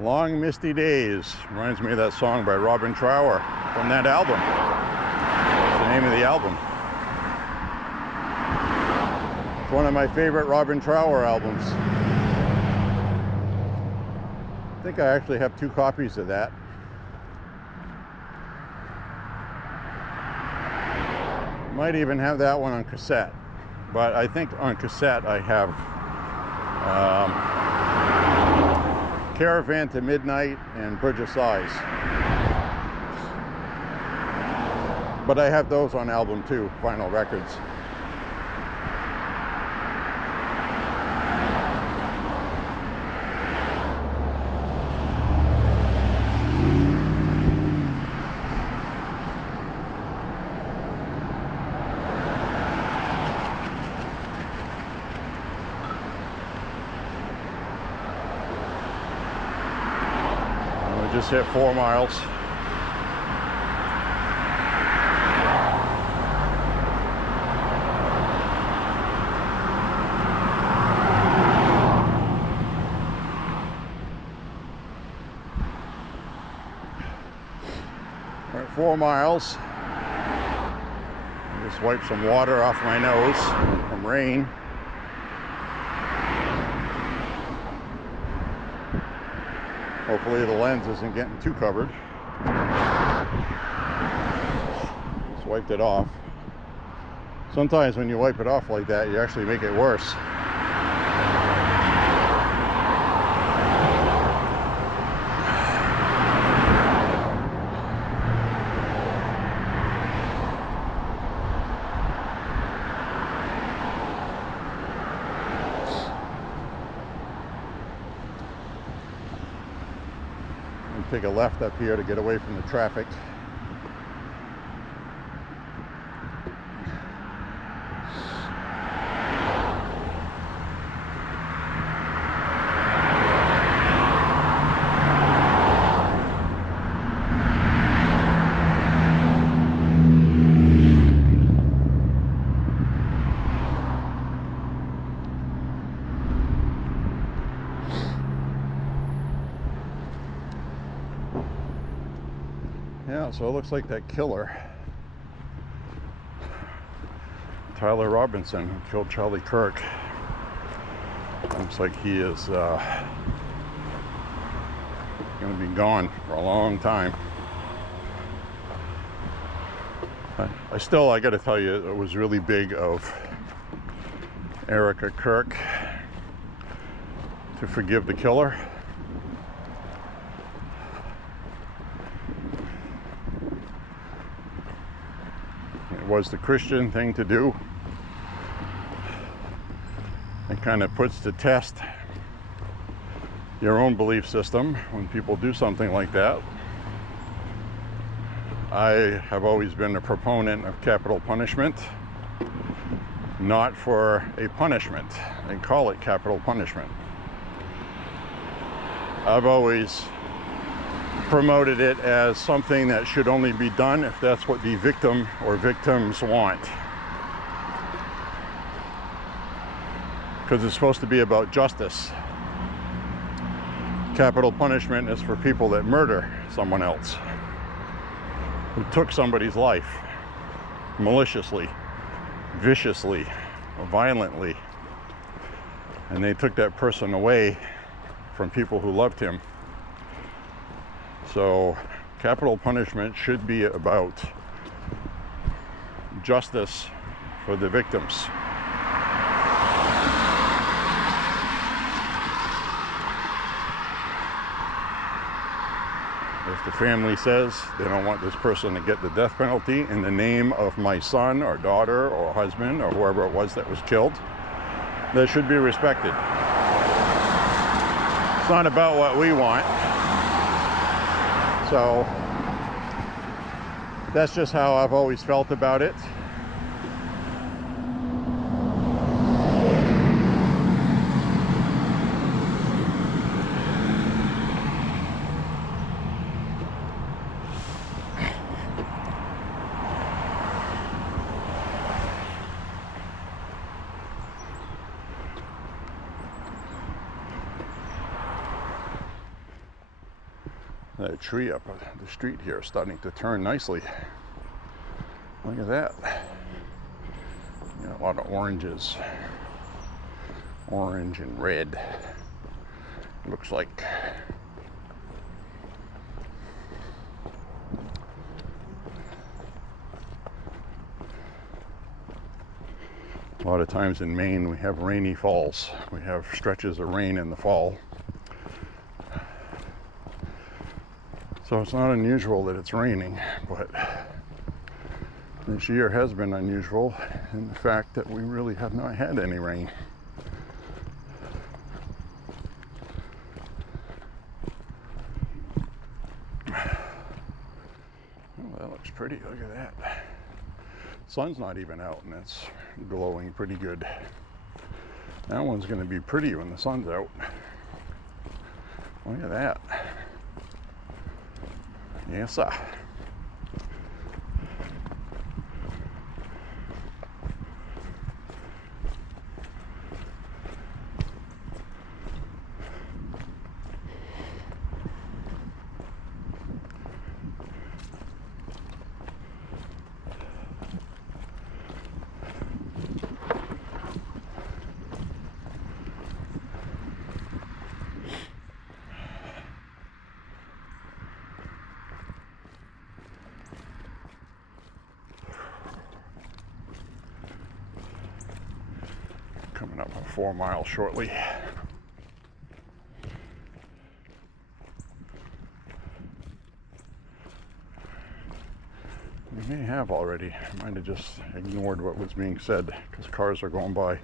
long misty days reminds me of that song by Robin Trower from that album. That's the name of the album. It's one of my favorite Robin Trower albums. I think I actually have 2 copies of that. Might even have that one on cassette. But I think on cassette I have Caravan to Midnight and Bridge of Sighs. But I have those on album too, vinyl records. Just hit 4 miles. We're at 4 miles. Just wipe some water off my nose from rain. Hopefully the lens isn't getting too covered. Just wiped it off. Sometimes when you wipe it off like that, you actually make it worse. Take a left up here to get away from the traffic. Yeah, so it looks like that killer, Tyler Robinson, who killed Charlie Kirk, Looks like he is going to be gone for a long time. I got to tell you, it was really big of Erica Kirk to forgive the killer. It was the Christian thing to do. It kind of puts to test your own belief system when people do something like that. I have always been a proponent of capital punishment, not for a punishment. They call it capital punishment. I've always promoted it as something that should only be done if that's what the victim or victims want. Because it's supposed to be about justice. Capital punishment is for people that murder someone else, who took somebody's life maliciously, viciously, violently, and they took that person away from people who loved him. So capital punishment should be about justice for the victims. If the family says they don't want this person to get the death penalty in the name of my son or daughter or husband or whoever it was that was killed, that should be respected. It's not about what we want. So that's just how I've always felt about it. That tree up the street here is starting to turn nicely. Look at that. Got a lot of oranges. Orange and red. Looks like. A lot of times in Maine we have rainy falls. We have stretches of rain in the fall. So it's not unusual that it's raining, but this year has been unusual in the fact that we really have not had any rain. Oh, that looks pretty. Look at that. Sun's not even out and it's glowing pretty good. That one's going to be pretty when the sun's out. Look at that. Yes, sir. Coming up on 4 miles shortly. We may have already. I might have just ignored what was being said because cars are going by.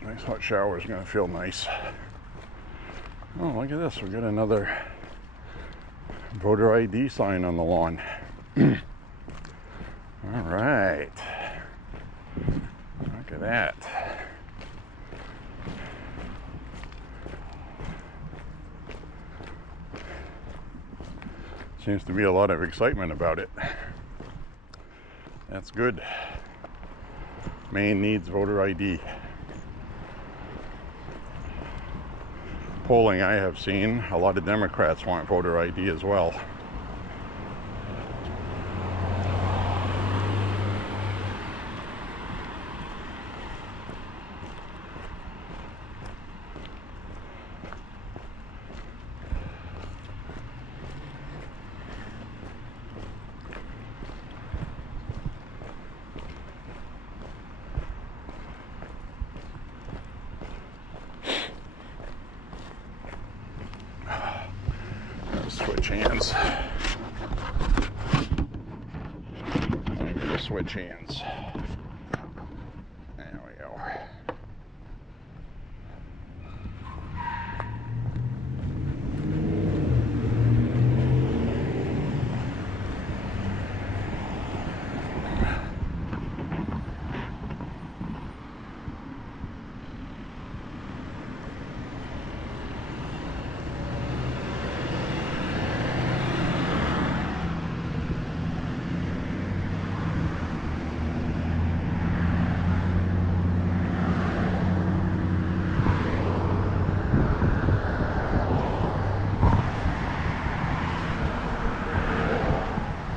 Nice hot shower is going to feel nice. Oh, look at this. We got another voter ID sign on the lawn. All right. Look at that. Seems to be a lot of excitement about it. That's good. Maine needs voter ID. Polling I have seen, a lot of Democrats want voter ID as well. Switch hands. I'm going to switch hands. There we go.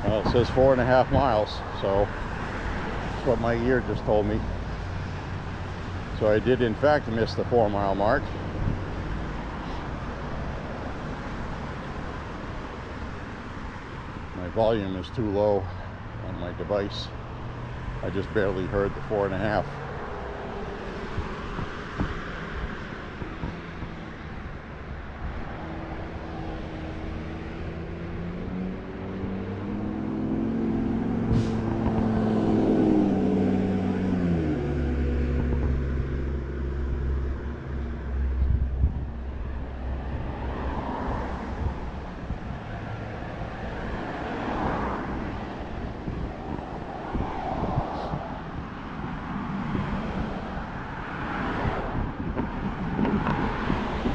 Well, it says 4.5 miles, so that's what my ear just told me. So I did in fact miss the 4-mile mark. My volume is too low on my device. I just barely heard the 4.5.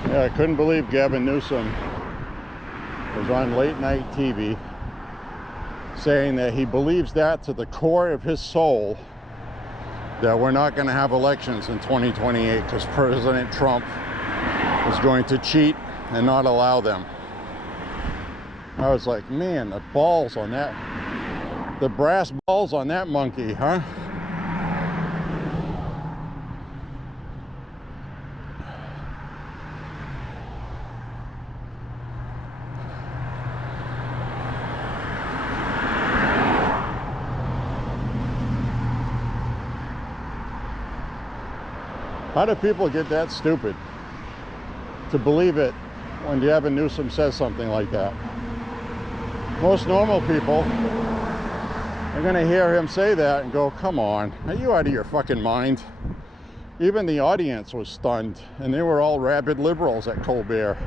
Yeah, I couldn't believe Gavin Newsom was on late night TV saying that he believes that to the core of his soul, that we're not going to have elections in 2028 because President Trump is going to cheat and not allow them. I was like, man, the balls on that, the brass balls on that monkey, huh? How do people get that stupid to believe it when Gavin Newsom says something like that? Most normal people are going to hear him say that and go, come on, are you out of your fucking mind? Even the audience was stunned, and they were all rabid liberals at Colbert.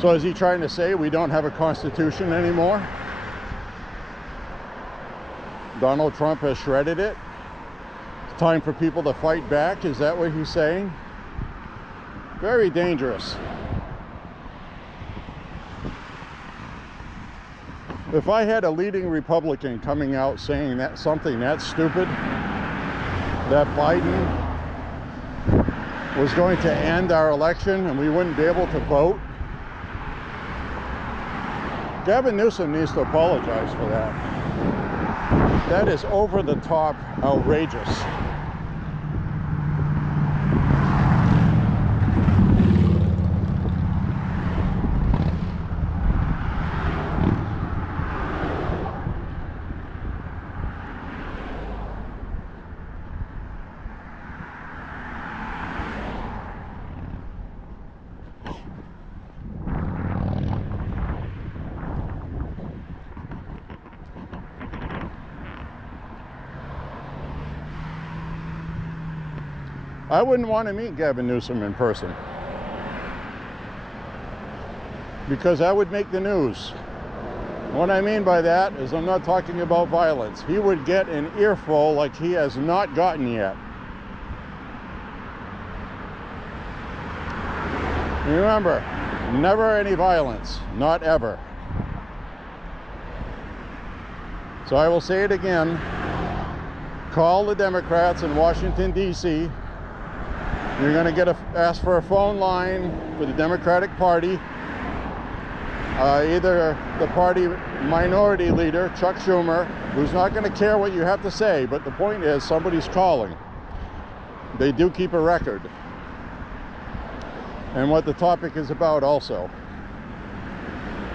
So is he trying to say we don't have a constitution anymore? Donald Trump has shredded it? It's time for people to fight back? Is that what he's saying? Very dangerous. If I had a leading Republican coming out saying that something that stupid, that Biden was going to end our election and we wouldn't be able to vote, Gavin Newsom needs to apologize for that. That is over the top outrageous. I wouldn't want to meet Gavin Newsom in person, because that would make the news. What I mean by that is I'm not talking about violence. He would get an earful like he has not gotten yet. Remember, never any violence, not ever. So I will say it again. Call the Democrats in Washington, D.C. You're going to ask for a phone line for the Democratic Party. Either the party minority leader, Chuck Schumer, who's not going to care what you have to say, but the point is somebody's calling. They do keep a record. And what the topic is about also.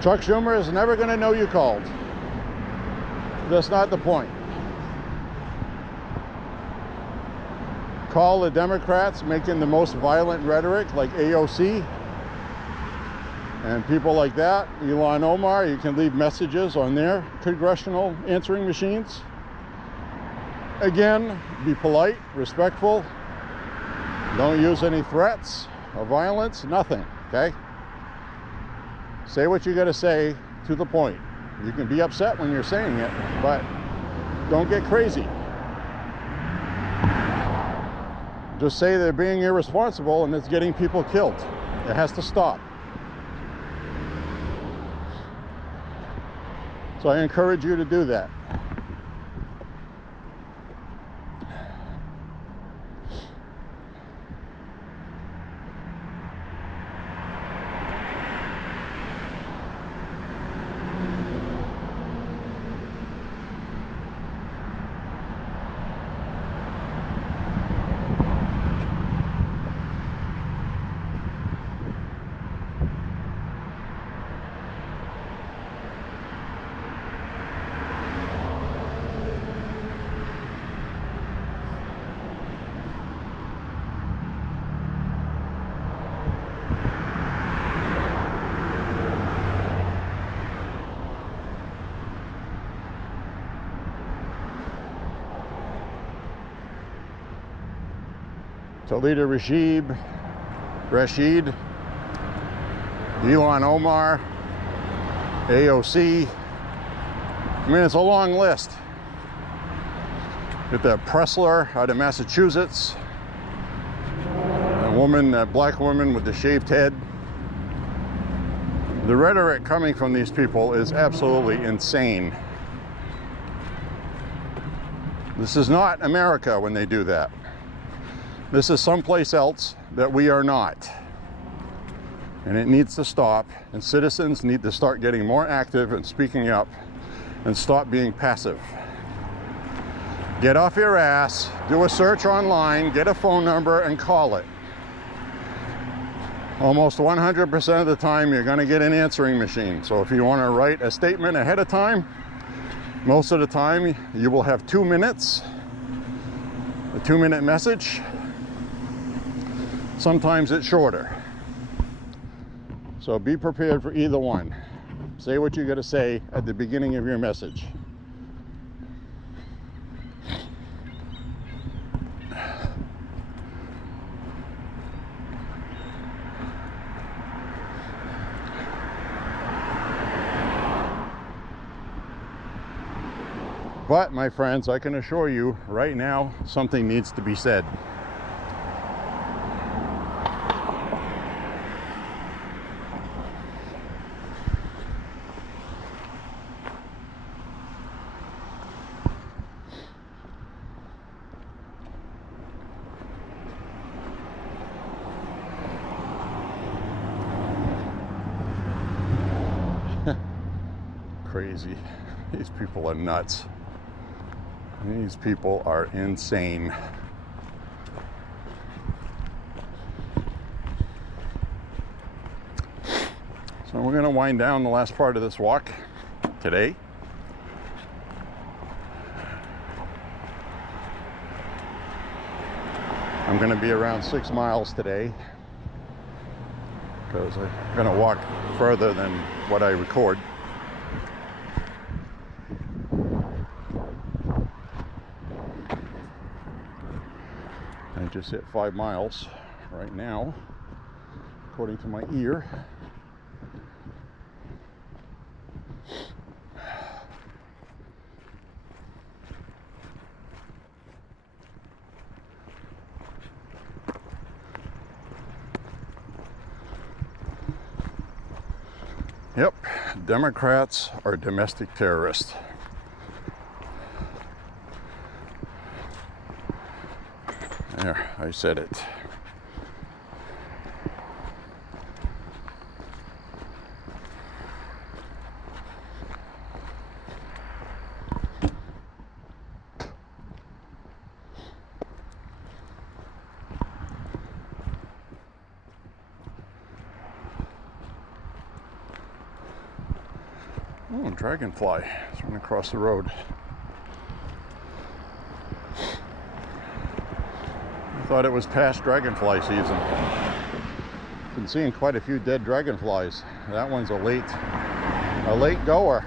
Chuck Schumer is never going to know you called. That's not the point. Call the Democrats making the most violent rhetoric like AOC and people like that. Ilhan Omar, you can leave messages on their congressional answering machines. Again, be polite, respectful. Don't use any threats or violence, nothing, okay? Say what you gotta say to the point. You can be upset when you're saying it, but don't get crazy. Just say they're being irresponsible and it's getting people killed. It has to stop. So I encourage you to do that. So Leader Rashid, Ilhan Omar, AOC. I mean, it's a long list. Get that Pressler out of Massachusetts, that black woman with the shaved head. The rhetoric coming from these people is absolutely insane. This is not America when they do that. This is someplace else that we are not. And it needs to stop, and citizens need to start getting more active and speaking up and stop being passive. Get off your ass, do a search online, get a phone number and call it. Almost 100% of the time you're going to get an answering machine. So if you want to write a statement ahead of time, most of the time you will have 2 minutes, a 2-minute message. Sometimes it's shorter. So be prepared for either one. Say what you got to say at the beginning of your message. But my friends, I can assure you right now, something needs to be said. Crazy. These people are nuts. These people are insane. So we're going to wind down the last part of this walk today. I'm going to be around 6 miles today because I'm going to walk further than what I record. I just hit 5 miles right now, according to my ear. Yep, Democrats are domestic terrorists. There, I said it. Oh, dragonfly. It's running across the road. I thought it was past dragonfly season. Been seeing quite a few dead dragonflies. That one's a late goer.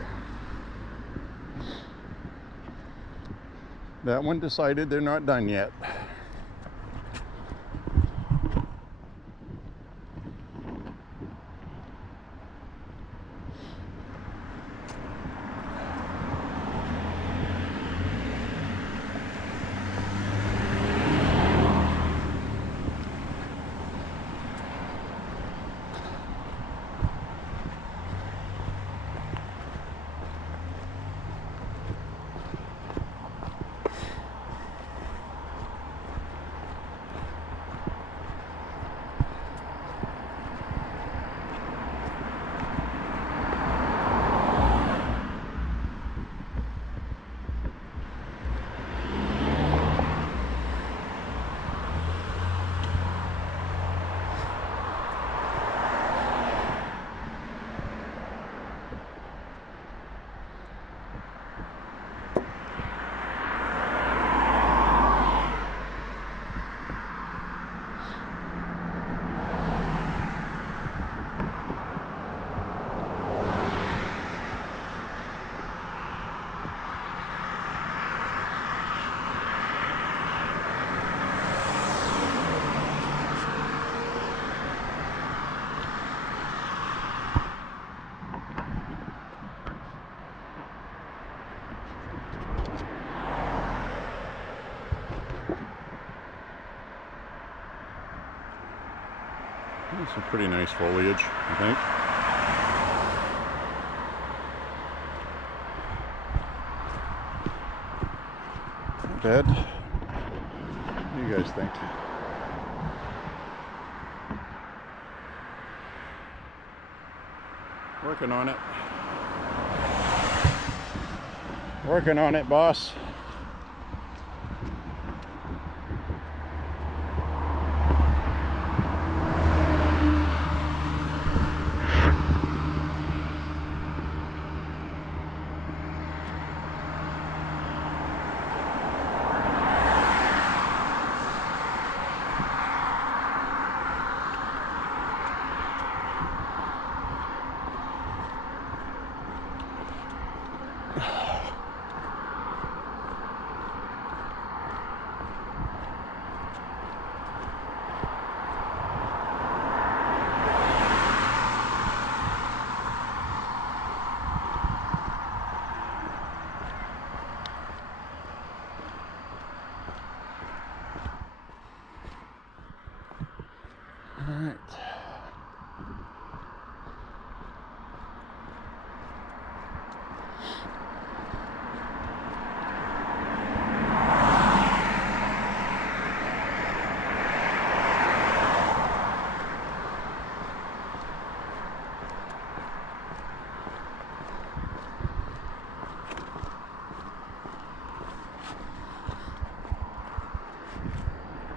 That one decided they're not done yet. Some pretty nice foliage, I think. Not bad. What do you guys think? Working on it. Working on it, boss. All right.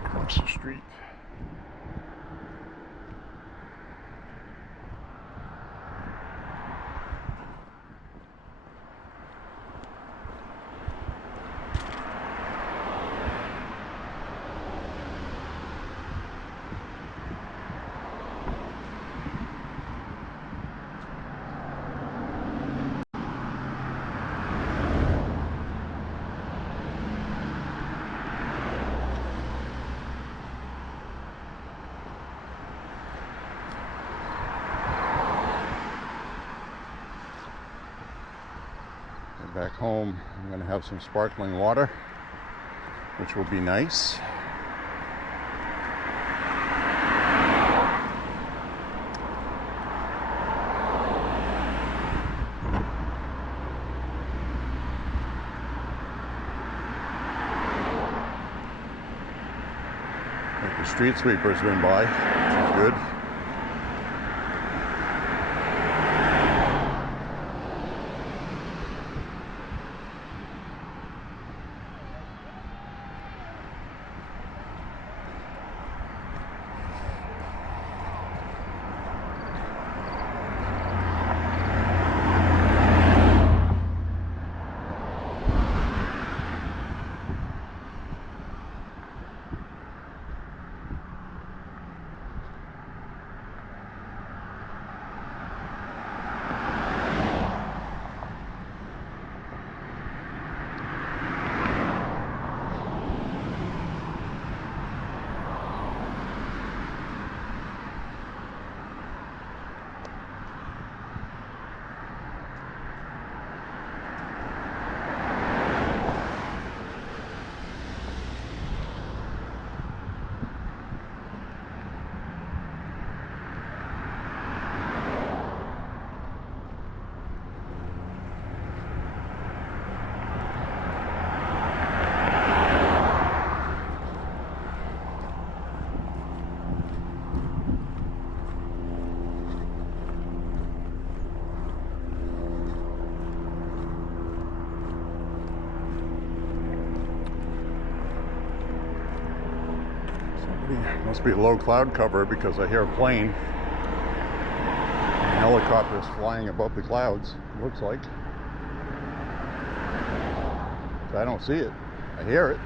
Across the street. back home, I'm going to have some sparkling water, which will be nice. The street sweeper's been by, which is good. Must be low cloud cover because I hear a plane. Helicopters flying above the clouds, looks like. I don't see it. I hear it.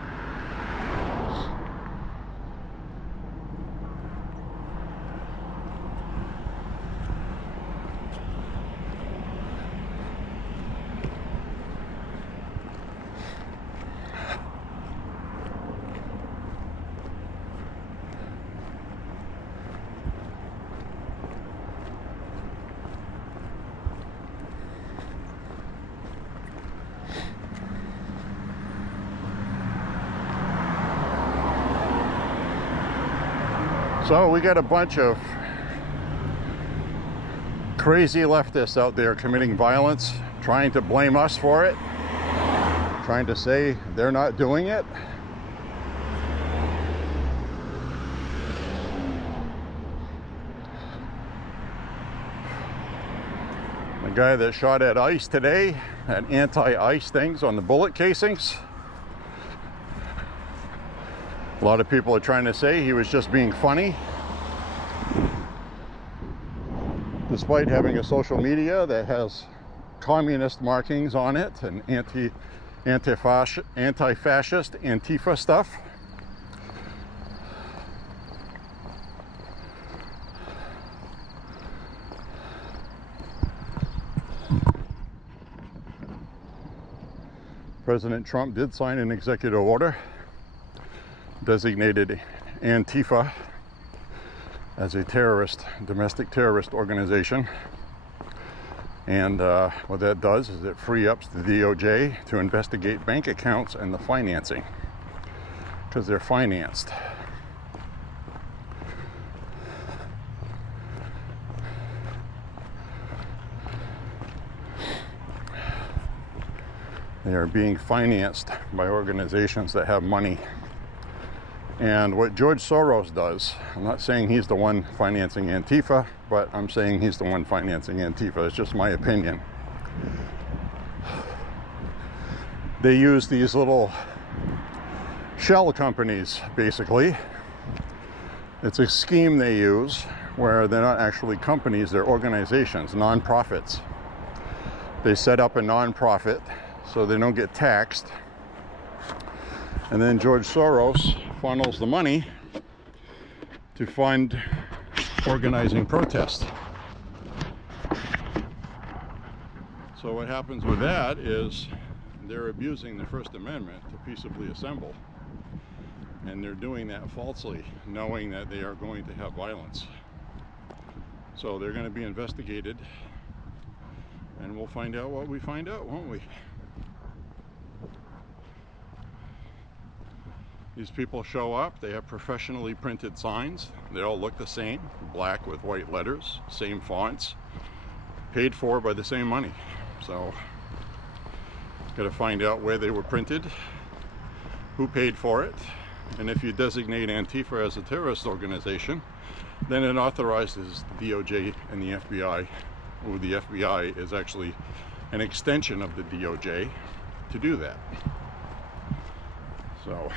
So we got a bunch of crazy leftists out there committing violence, trying to blame us for it, trying to say they're not doing it. The guy that shot at ICE today had anti-ICE things on the bullet casings. A lot of people are trying to say he was just being funny, despite having a social media that has communist markings on it and anti-fascist, Antifa stuff. President Trump did sign an executive order designated Antifa as a terrorist, domestic terrorist organization. And what that does is it free ups the DOJ to investigate bank accounts and the financing, because they're financed. They are being financed by organizations that have money. And what George Soros does, I'm not saying he's the one financing Antifa, but I'm saying he's the one financing Antifa. It's just my opinion. They use these little shell companies, basically. It's a scheme they use where they're not actually companies, they're organizations, non-profits. They set up a non-profit so they don't get taxed. And then George Soros funnels the money to fund organizing protests. So what happens with that is they're abusing the First Amendment to peaceably assemble. And they're doing that falsely, knowing that they are going to have violence. So they're going to be investigated, and we'll find out what we find out, won't we? These people show up, they have professionally printed signs. They all look the same, black with white letters, same fonts, paid for by the same money. So, gotta find out where they were printed, who paid for it, and if you designate Antifa as a terrorist organization, then it authorizes the DOJ and the FBI, or the FBI is actually an extension of the DOJ, to do that. So,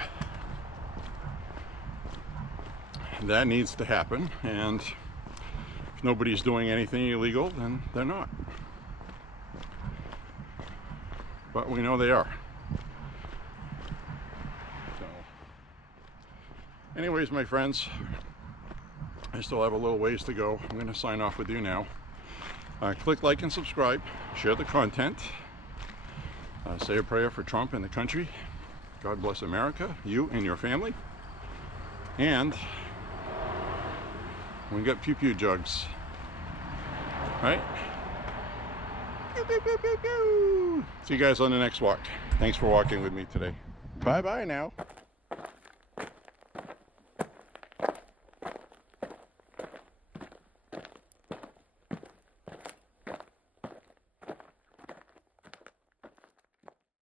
that needs to happen, and if nobody's doing anything illegal, then they're not. But we know they are. So, anyways, my friends, I still have a little ways to go. I'm going to sign off with you now. Click like and subscribe, share the content, say a prayer for Trump and the country. God bless America, you and your family. And we got pew pew jugs, right? Pew, pew, pew, pew, pew. See you guys on the next walk. Thanks for walking with me today. Bye bye now.